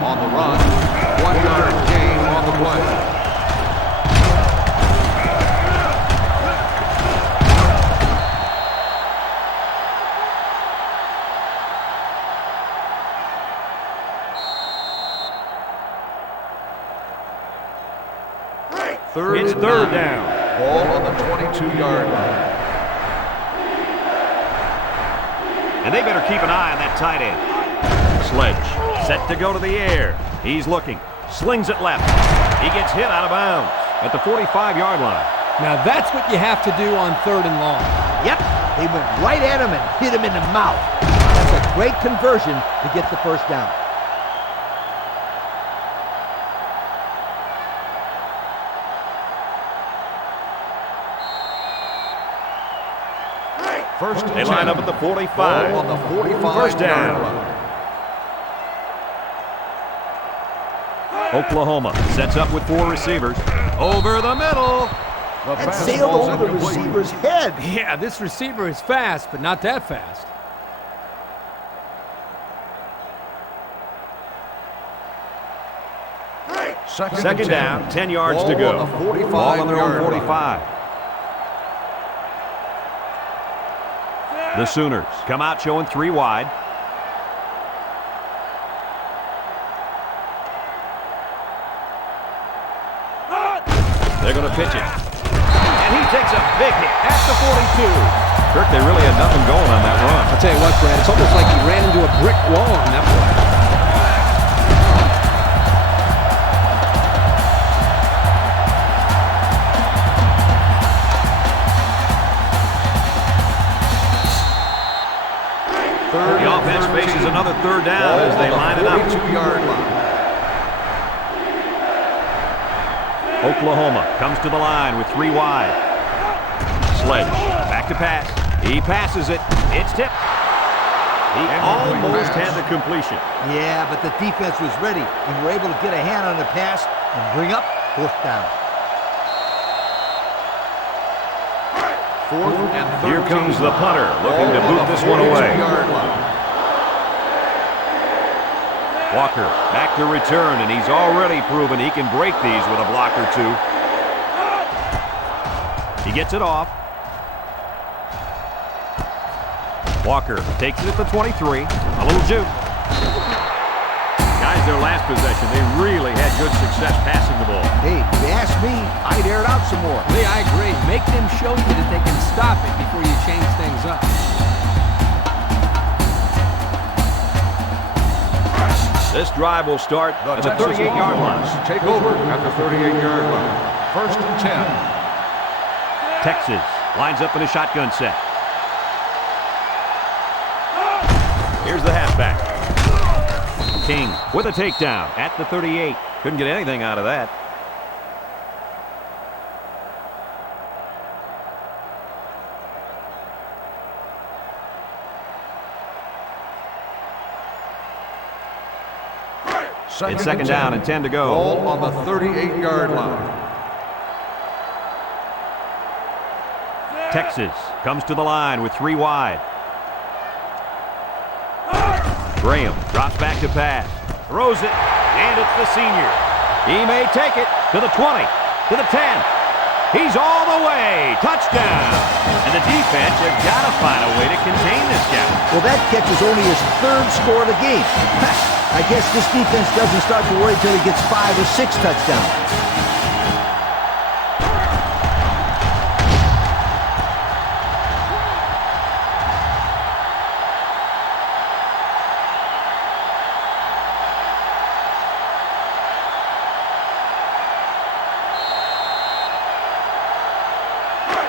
on the run. 1-yard gain on the play. It's third down. Ball on the 22-yard line. And they better keep an eye on that tight end. Sledge set to go to the air. He's looking. Slings it left. He gets hit out of bounds at the 45-yard line. Now that's what you have to do on 3rd and long. Yep, they went right at him and hit him in the mouth. That's a great conversion to get the first down. First They line up at the 45. Ball on the 45. First down. Oklahoma sets up with 4 receivers. Over the middle. That sailed over the receiver's head. Yeah, this receiver is fast, but not that fast. Second down, 10 yards to go. Ball on their own 45. The Sooners come out showing 3 wide. They're going to pitch it. And he takes a big hit at the 42. Kirk, they really had nothing going on that run. I'll tell you what, Brad, it's almost like he ran into a brick wall on that play. The offense faces another 3rd down as they line it up. 42-yard line. Oklahoma comes to the line with 3 wide. Sledge back to pass. He passes it. It's tipped. He almost had the completion. Yeah, but the defense was ready and were able to get a hand on the pass and bring up 4th down. 4th and 13. Here comes the punter looking to boot this one away. Walker back to return, and he's already proven he can break these with a block or 2. He gets it off. Walker takes it at the 23. A little juke. Guys, their last possession, they really had good success passing the ball. Hey, if you ask me, I'd air it out some more. Lee, I agree. Make them show you that they can stop it before you change things up. This drive will start at the 38-yard line. Take over at the 38-yard line. First and 10. Texas lines up in a shotgun set. Here's the halfback. King with a takedown at the 38. Couldn't get anything out of that. It's second down and 10 to go. Ball on the 38-yard line. Texas comes to the line with 3 wide. Graham drops back to pass. Throws it, and it's the senior. He may take it to the 20, to the 10. He's all the way. Touchdown. And the defense has got to find a way to contain this guy. Well, that catch is only his 3rd score of the game. I guess this defense doesn't start to worry until he gets 5 or 6 touchdowns.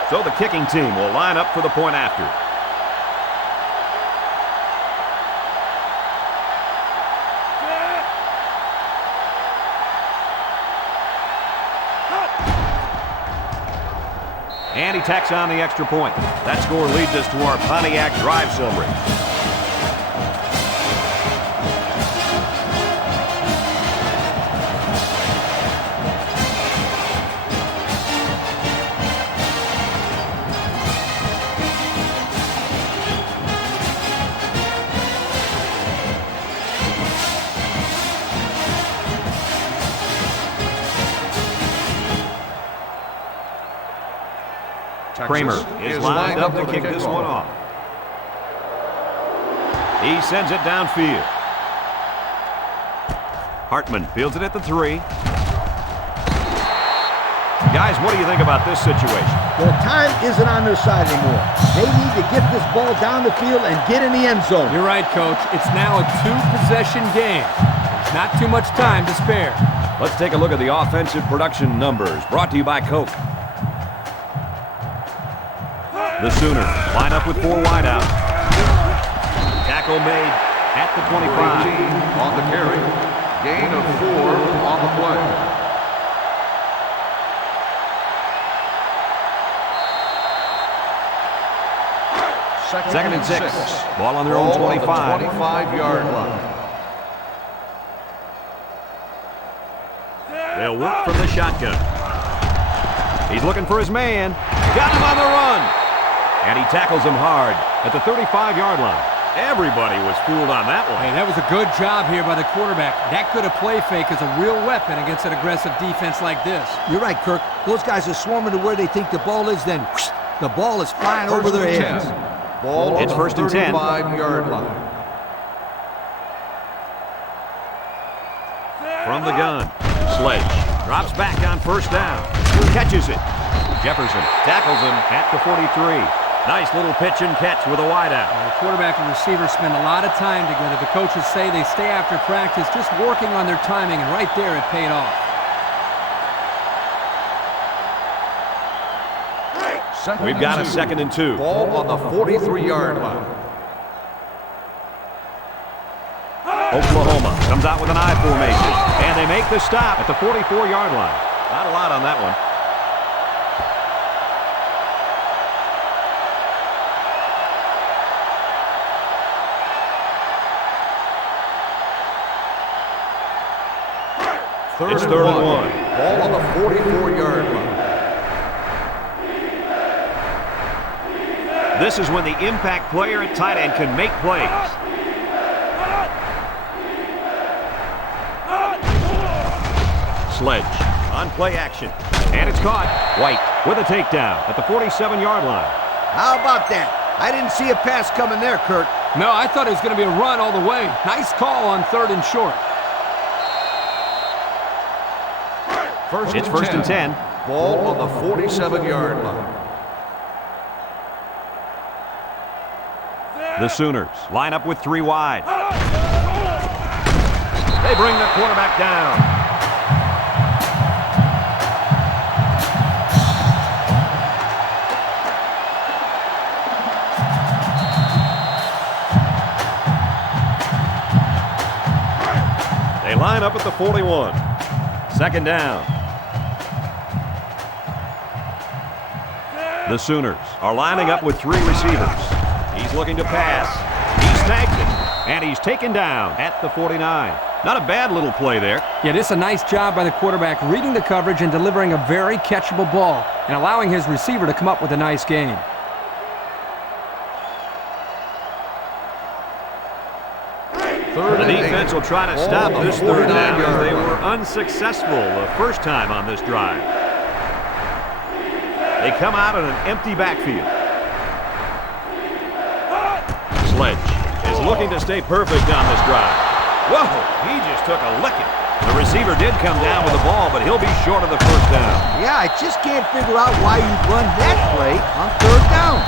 So the kicking team will line up for the point after. And he tacks on the extra point. That score leads us to our Pontiac drive summary. Kramer is lined up to kick this one off. He sends it downfield. Hartman fields it at the 3. Guys, what do you think about this situation? Well, time isn't on their side anymore. They need to get this ball down the field and get in the end zone. You're right, Coach. It's now a 2-possession game. There's not too much time to spare. Let's take a look at the offensive production numbers, brought to you by Coke. The Sooners line up with 4 wide out. Tackle made at the 25. On the carry. Gain of 4 on the play. Second and 6. Ball on their own 25. 25-yard line. They'll work from the shotgun. He's looking for his man. Got him on the run. And he tackles him hard at the 35-yard line. Everybody was fooled on that one. Hey, that was a good job here by the quarterback. That good a play fake is a real weapon against an aggressive defense like this. You're right, Kirk. Those guys are swarming to where they think the ball is, then whoosh, the ball is flying over their heads. Ball It's on first the and 10. 35-yard line. From the gun, Sledge drops back on first down. Catches it. Jefferson tackles him at the 43. Nice little pitch and catch with a wideout. The quarterback and receiver spend a lot of time together. The coaches say they stay after practice just working on their timing, and right there it paid off. We've got a 2nd and 2. Ball on the 43-yard line. Oklahoma comes out with an I formation, and they make the stop at the 44-yard line. Not a lot on that one. It's third and 1. Ball on the 44-yard line. This is when the impact player at tight end can make plays. Sledge on play action. And it's caught. White with a takedown at the 47-yard line. How about that? I didn't see a pass coming there, Kurt. No, I thought it was going to be a run all the way. Nice call on 3rd and short. It's first and 10. Ball on the 47-yard line. The Sooners line up with 3 wide. They bring the quarterback down. They line up at the 41. Second down. The Sooners are lining up with 3 receivers. He's looking to pass. He snags it, and he's taken down at the 49. Not a bad little play there. Yeah, this is a nice job by the quarterback reading the coverage and delivering a very catchable ball and allowing his receiver to come up with a nice gain. The defense will try to stop this 3rd down as they were unsuccessful the first time on this drive. They come out in an empty backfield. Sledge is looking to stay perfect on this drive. Whoa, he just took a licking. The receiver did come down with the ball, but he'll be short of the first down. Yeah, I just can't figure out why you'd run that play on 3rd down.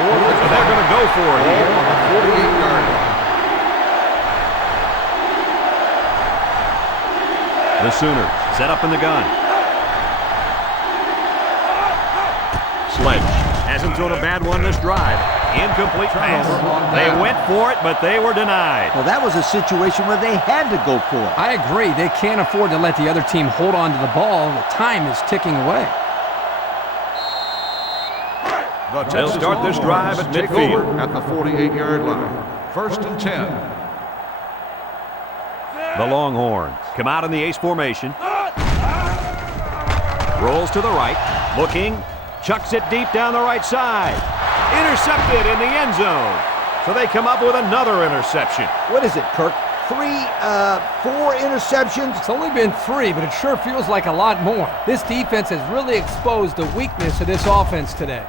So they're going to go for it here on the 48-yard line. The Sooners set up in the gun. Sledge hasn't thrown a bad one this drive. Incomplete pass. They went for it, but they were denied. Well, that was a situation where they had to go for it. I agree. They can't afford to let the other team hold on to the ball. The time is ticking away. They'll start this drive at midfield. At the 48-yard line. First and 10. The Longhorns come out in the ace formation. Rolls to the right. Looking. Chucks it deep down the right side. Intercepted in the end zone. So they come up with another interception. What is it, Kirk? 4 interceptions? It's only been 3, but it sure feels like a lot more. This defense has really exposed the weakness of this offense today.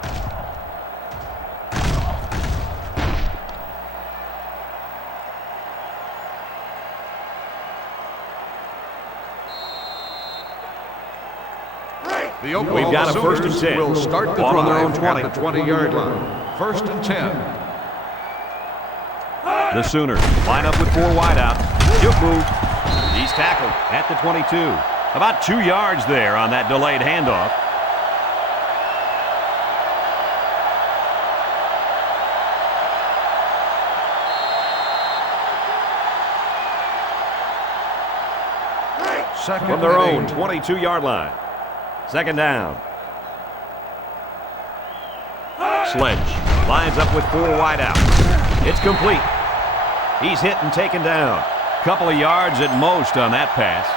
We've got a first and 10. Will start the Ball on their own drive 20. at the 20-yard line. First and 10. The Sooners line up with 4 wideouts. Juke move. He's tackled at the 22. About 2 yards there on that delayed handoff. Second From their and own 8. 22-yard line. Second down. Sledge lines up with 4 wideouts. It's complete. He's hit and taken down. Couple of yards at most on that pass.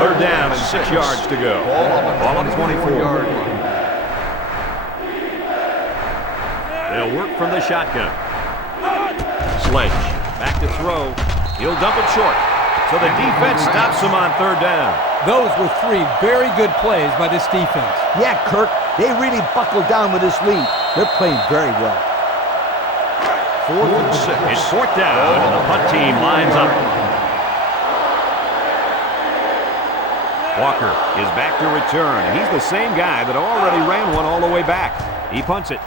Third down and 6 yards to go. Ball on the 24-yard line. They'll work from the shotgun. Sledge back to throw. He'll dump it short. So the defense stops him on 3rd down. Those were 3 very good plays by this defense. Yeah, Kirk, they really buckled down with this lead. They're playing very well. 4th and 6. It's 4th down, and the punt team lines up. Walker is back to return, and he's the same guy that already ran one all the way back. He punts it.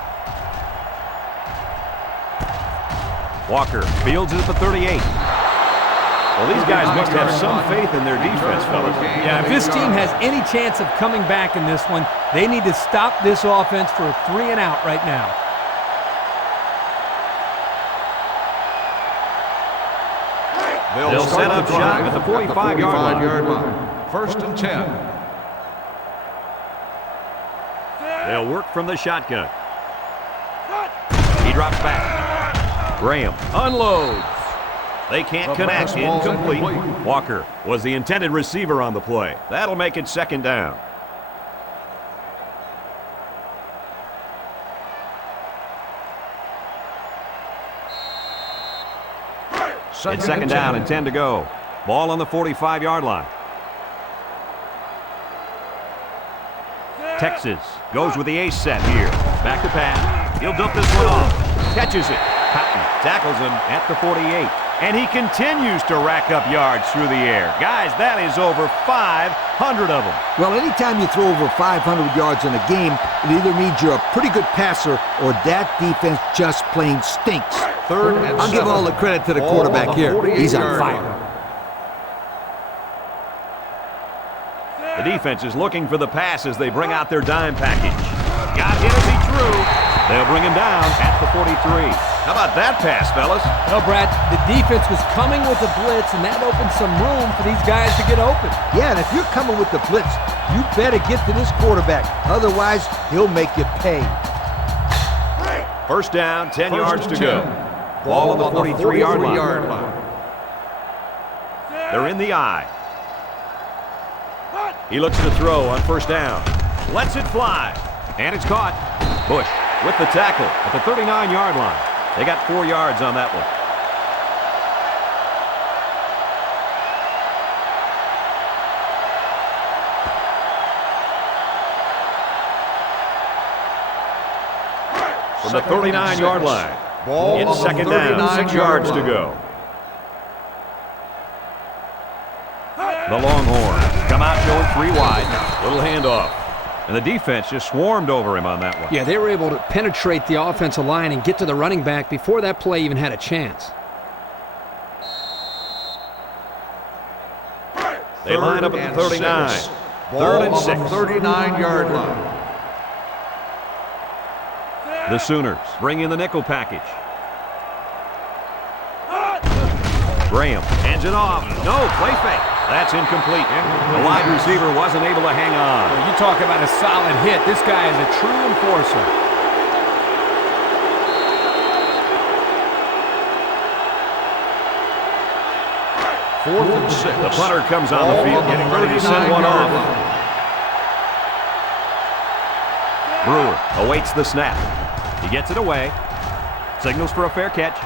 Walker fields it at the 38. Well, these guys must have some faith in their defense, fellas. Yeah, if this team has any chance of coming back in this one, they need to stop this offense for a 3 and out right now. They'll set up shop at the 45-yard line. First and 10. They'll work from the shotgun. He drops back. Graham unloads. They can't The connect. pass ball's Incomplete. incomplete. Walker was the intended receiver on the play. That'll make it second down. It's second down and 10 to go. Ball on the 45-yard line. Texas goes with the ace set here. Back to pass. He'll dump this one off. Catches it. Cotton tackles him at the 48. And he continues to rack up yards through the air. Guys, that is over 500 of them. Well, anytime you throw over 500 yards in a game, it either means you're a pretty good passer or that defense just plain stinks. Third and I'll give all the credit to the Ball quarterback on the here. He's on 48-yard fire. line. The defense is looking for the pass as they bring out their dime package. Got hit as he threw. They'll bring him down at the 43. How about that pass, fellas? Well, Brad, the defense was coming with a blitz, and that opened some room for these guys to get open. Yeah, and if you're coming with the blitz, you better get to this quarterback. Otherwise, he'll make you pay. First down, 10 yards to 10. go. Ball on the 43-yard line. They're in the eye. He looks to throw on first down. Lets it fly. And it's caught. Bush with the tackle at the 39-yard line. They got 4 yards on that one. From the 39-yard line. Ball It's on the second down, 6 yards to 39-yard go. The Longhorns come out showing 3 wide. Little handoff. And the defense just swarmed over him on that one. Yeah, they were able to penetrate the offensive line and get to the running back before that play even had a chance. They line up at the 39. Third and 6. 39-yard line. The Sooners bring in the nickel package. Graham hands it off. No, play fake. That's incomplete. The wide receiver wasn't able to hang on. You talk about a solid hit. This guy is a true enforcer. Fourth and 6. The punter comes on the field, getting ready to send one off. Brewer awaits the snap. He gets it away. Signals for a fair catch.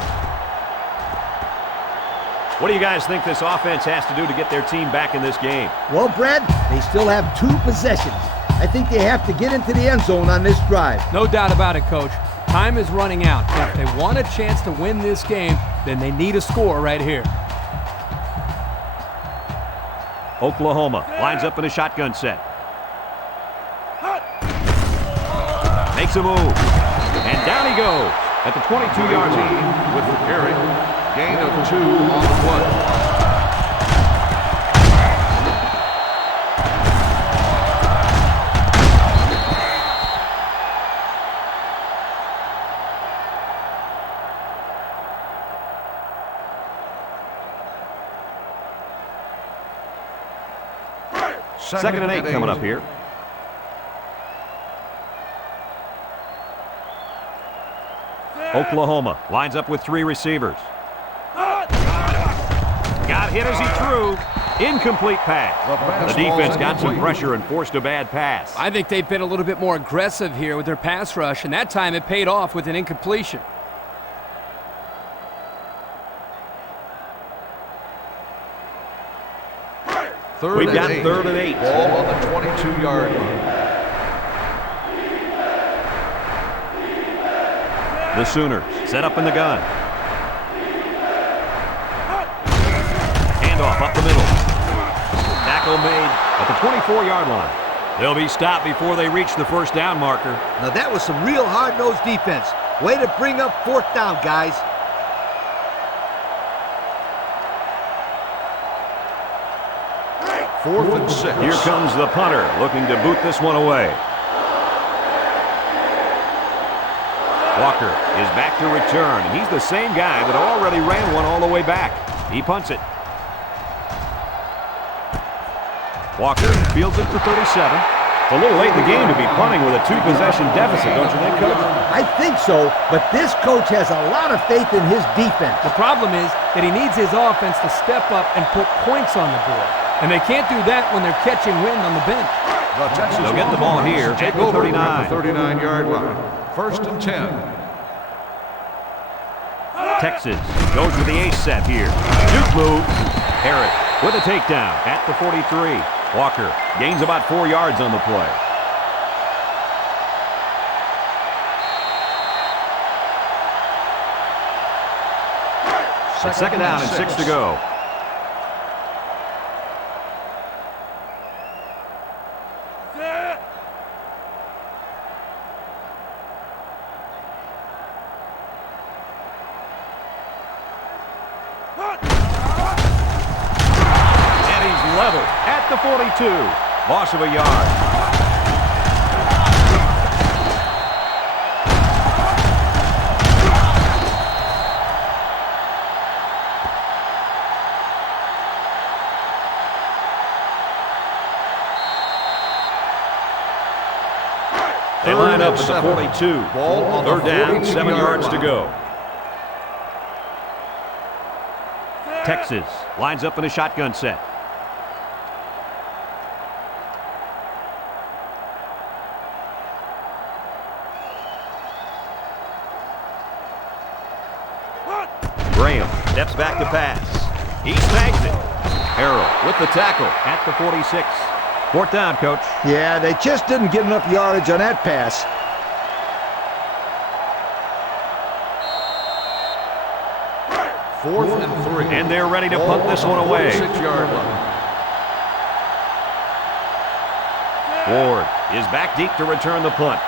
What do you guys think this offense has to do to get their team back in this game? Well, Brad, they still have 2 possessions. I think they have to get into the end zone on this drive. No doubt about it, Coach. Time is running out. If they want a chance to win this game, then they need a score right here. Oklahoma lines up in a shotgun set. Makes a move. And down he goes at the 22-yard line. With the carry. Gain of 2 on the play. Second and 8 coming up here. Oklahoma lines up with 3 receivers. Got hit as he threw. Incomplete pass. The defense got some pressure and forced a bad pass. I think they've been a little bit more aggressive here with their pass rush, and that time it paid off with an incompletion. We've got 3rd and 8. Ball on the 22-yard line. The Sooners set up in the gun. Handoff up the middle. Tackle made at the 24-yard line. They'll be stopped before they reach the first down marker. Now that was some real hard-nosed defense. Way to bring up 4th down, guys. Fourth and 6. Here comes the punter looking to boot this one away. Walker is back to return. He's the same guy that already ran one all the way back. He punts it. Walker fields it for 37. It's a little late in the game to be punting with a 2-possession deficit, don't you think, Coach? I think so, but this coach has a lot of faith in his defense. The problem is that he needs his offense to step up and put points on the board. And they can't do that when they're catching wind on the bench. They'll get the ball here Take at the over 39. at the 39-yard line. First and 10. Texas goes with the ace set here. Juke move. Harris with a takedown at the 43. Walker gains about 4 yards on the play. Second down and 6 to go. And he's level at the 42. Loss of a yard. They line up at the 42. Ball on the Third down, 42 7 yards to line. go. Texas lines up in a shotgun set. Graham steps back to pass. He snags it. Harrell with the tackle at the 46. Fourth down, Coach. Yeah, they just didn't get enough yardage on that pass. Fourth and 3. And they're ready to punt this one away. 46-yard line. Ward is back deep to return the punt.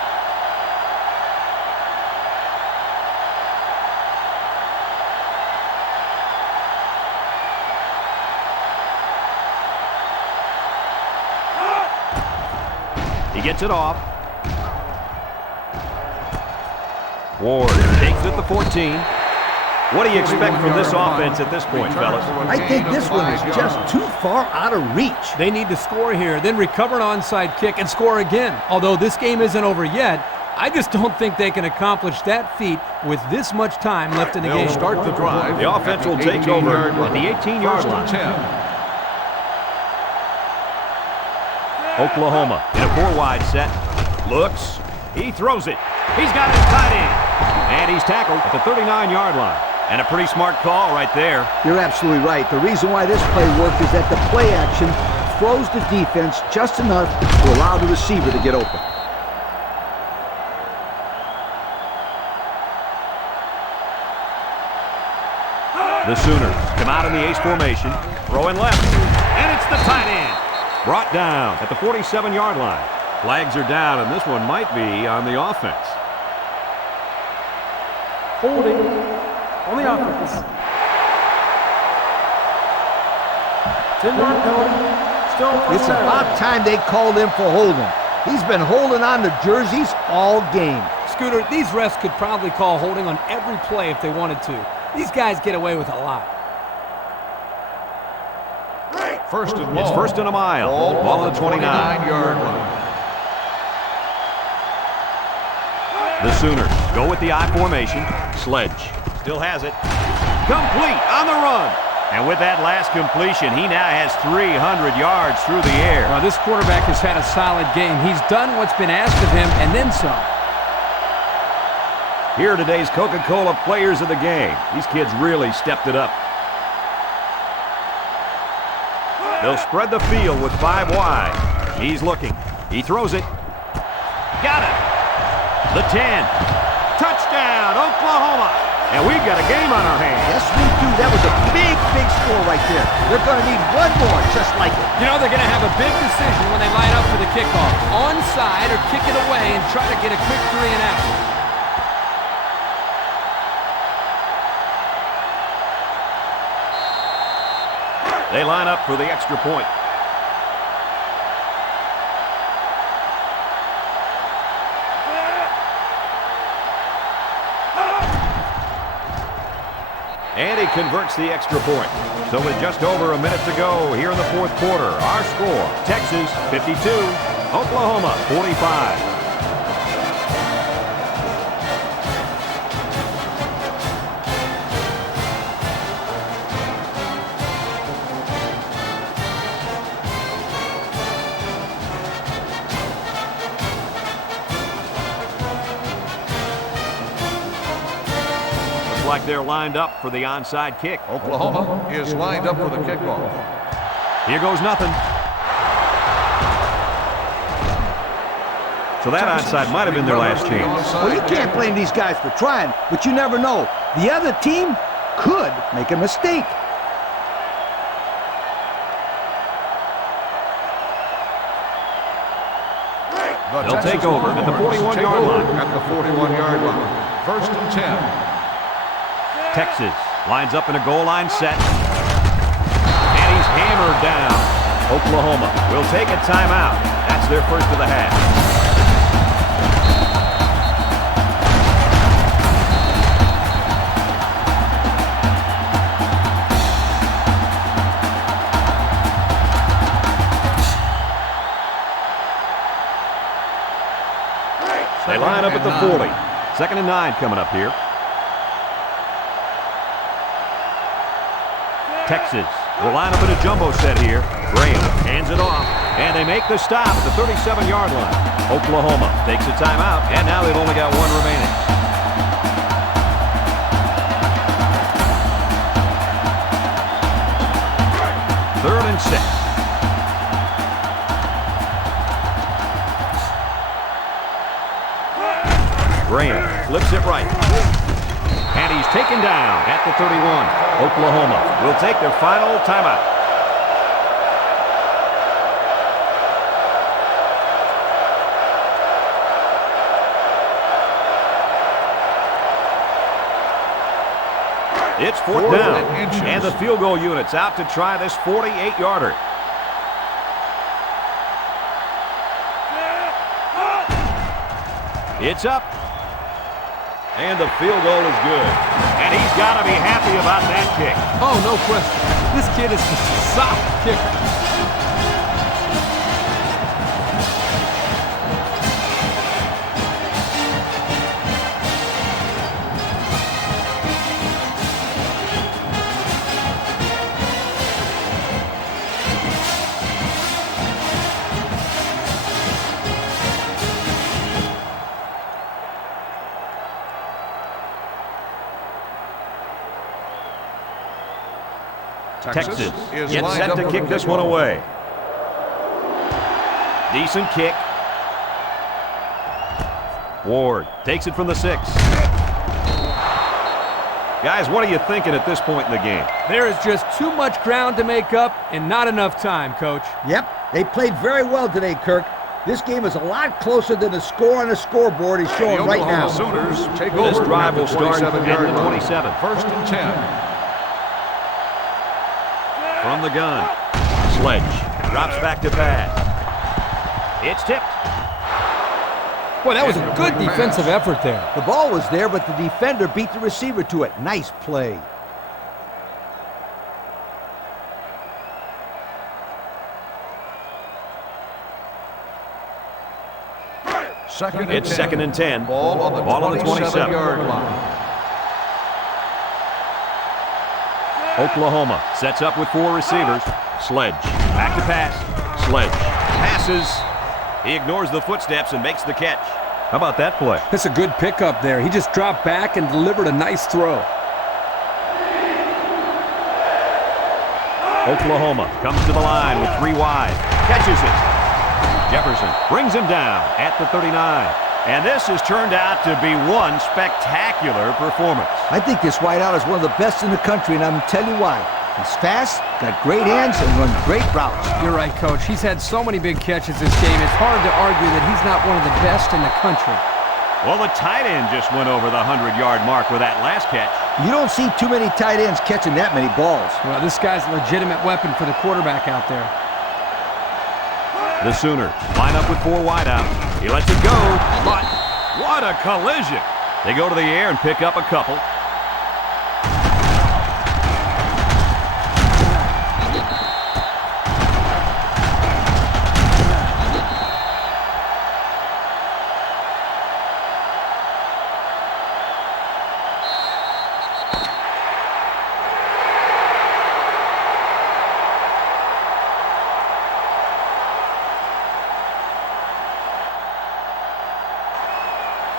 He gets it off. Ward takes it at the 14. What do you expect from this offense at this point, fellas? I think this one is just too far out of reach. They need to score here, then recover an onside kick and score again. Although this game isn't over yet, I just don't think they can accomplish that feat with this much time left in the game. They'll start the drive. The offense will take over at the 18-yard line. First and 10. Oklahoma in a 4-wide set. Looks. He throws it. He's got his tight end. And he's tackled at the 39-yard line. And a pretty smart call right there. You're absolutely right. The reason why this play worked is that the play action froze the defense just enough to allow the receiver to get open. The Sooners come out in the ace formation. Throwing left. And it's the tight end. Brought down at the 47-yard line. Flags are down, and this one might be on the offense. Holding on the offense. 10-yard penalty. Still first It's down. about time they called him for holding. He's been holding on to jerseys all game. Scooter, these refs could probably call holding on every play if they wanted to. These guys get away with a lot. First and It's long. first and a mile. Ball on the 29. 29-yard line. The Sooners go with the I formation. Sledge still has it. Complete on the run. And with that last completion, he now has 300 yards through the air. This quarterback has had a solid game. He's done what's been asked of him and then some. Here are today's Coca-Cola players of the game. These kids really stepped it up. They'll spread the field with 5 wide. He's looking. He throws it. Got it. The 10. Touchdown, Oklahoma. And we've got a game on our hands. Yes, we do. That was a big, big score right there. They're going to need one more just like it. You know, they're going to have a big decision when they line up for the kickoff. Onside or kick it away and try to get a quick 3 and out. They line up for the extra point. And he converts the extra point. So with just over a minute to go here in the fourth quarter, our score, Texas 52, Oklahoma, 45. Like they're lined up for the onside kick. Oklahoma is lined up for the kickoff. Here goes nothing. So that onside might have been their last chance. Well, you can't blame these guys for trying, but you never know. The other team could make a mistake. They'll take over at the 41-yard line. At the 41-yard line. 1st and 10. Texas lines up in a goal line set. And he's hammered down. Oklahoma will take a timeout. That's their first of the half. They line up at the 40. 2nd and 9 coming up here. Texas will line up in a jumbo set here. Graham hands it off, and they make the stop at the 37-yard line. Oklahoma takes a timeout, and now they've only got one remaining. Third and 6. Graham flips it right. And he's taken down at the 31. Oklahoma will take their final timeout. It's 4th down, and the field goal unit's out to try this 48-yarder. It's up. And the field goal is good. And he's got to be happy about that kick. Oh, no question. This kid is just a soft kicker. Texas gets set to kick this one away. Decent kick. Ward takes it from the 6. Guys, what are you thinking at this point in the game? There is just too much ground to make up and not enough time, Coach. Yep, they played very well today, Kirk. This game is a lot closer than the score on the scoreboard is showing right now. Sooners take This over drive will at the start at the 27-yard line. 27. 1st and 10. From the gun. Sledge drops back to pass. It's tipped. Boy, that was a good defensive effort there. The ball was there, but the defender beat the receiver to it. Nice play. It's 2nd and 10. Ball on the 27-yard line. Oklahoma sets up with 4 receivers. Sledge back to pass. Sledge passes. He ignores the footsteps and makes the catch. How about that play? That's a good pickup there. He just dropped back and delivered a nice throw. Oklahoma comes to the line with 3 wide. Catches it. Jefferson brings him down at the 39. And this has turned out to be one spectacular performance. I think this wideout is one of the best in the country, and I'm going to tell you why. He's fast, got great hands, and runs great routes. You're right, Coach. He's had so many big catches this game. It's hard to argue that he's not one of the best in the country. Well, the tight end just went over the 100-yard mark with that last catch. You don't see too many tight ends catching that many balls. Well, this guy's a legitimate weapon for the quarterback out there. The Sooners line up with 4 wide out. He lets it go, but what a collision. They go to the air and pick up a couple.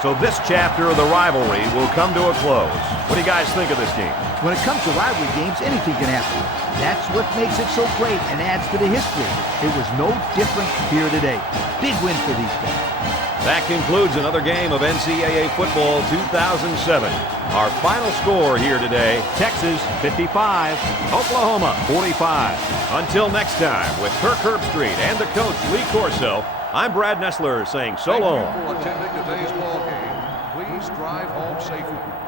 So this chapter of the rivalry will come to a close. What do you guys think of this game? When it comes to rivalry games, anything can happen. That's what makes it so great and adds to the history. It was no different here today. Big win for these guys. That concludes another game of NCAA Football 2007. Our final score here today, Texas 55, Oklahoma 45. Until next time, with Kirk Herbstreit and the coach Lee Corso, I'm Brad Nessler saying so long. Thank you for attending today's ball game. Please drive home safely.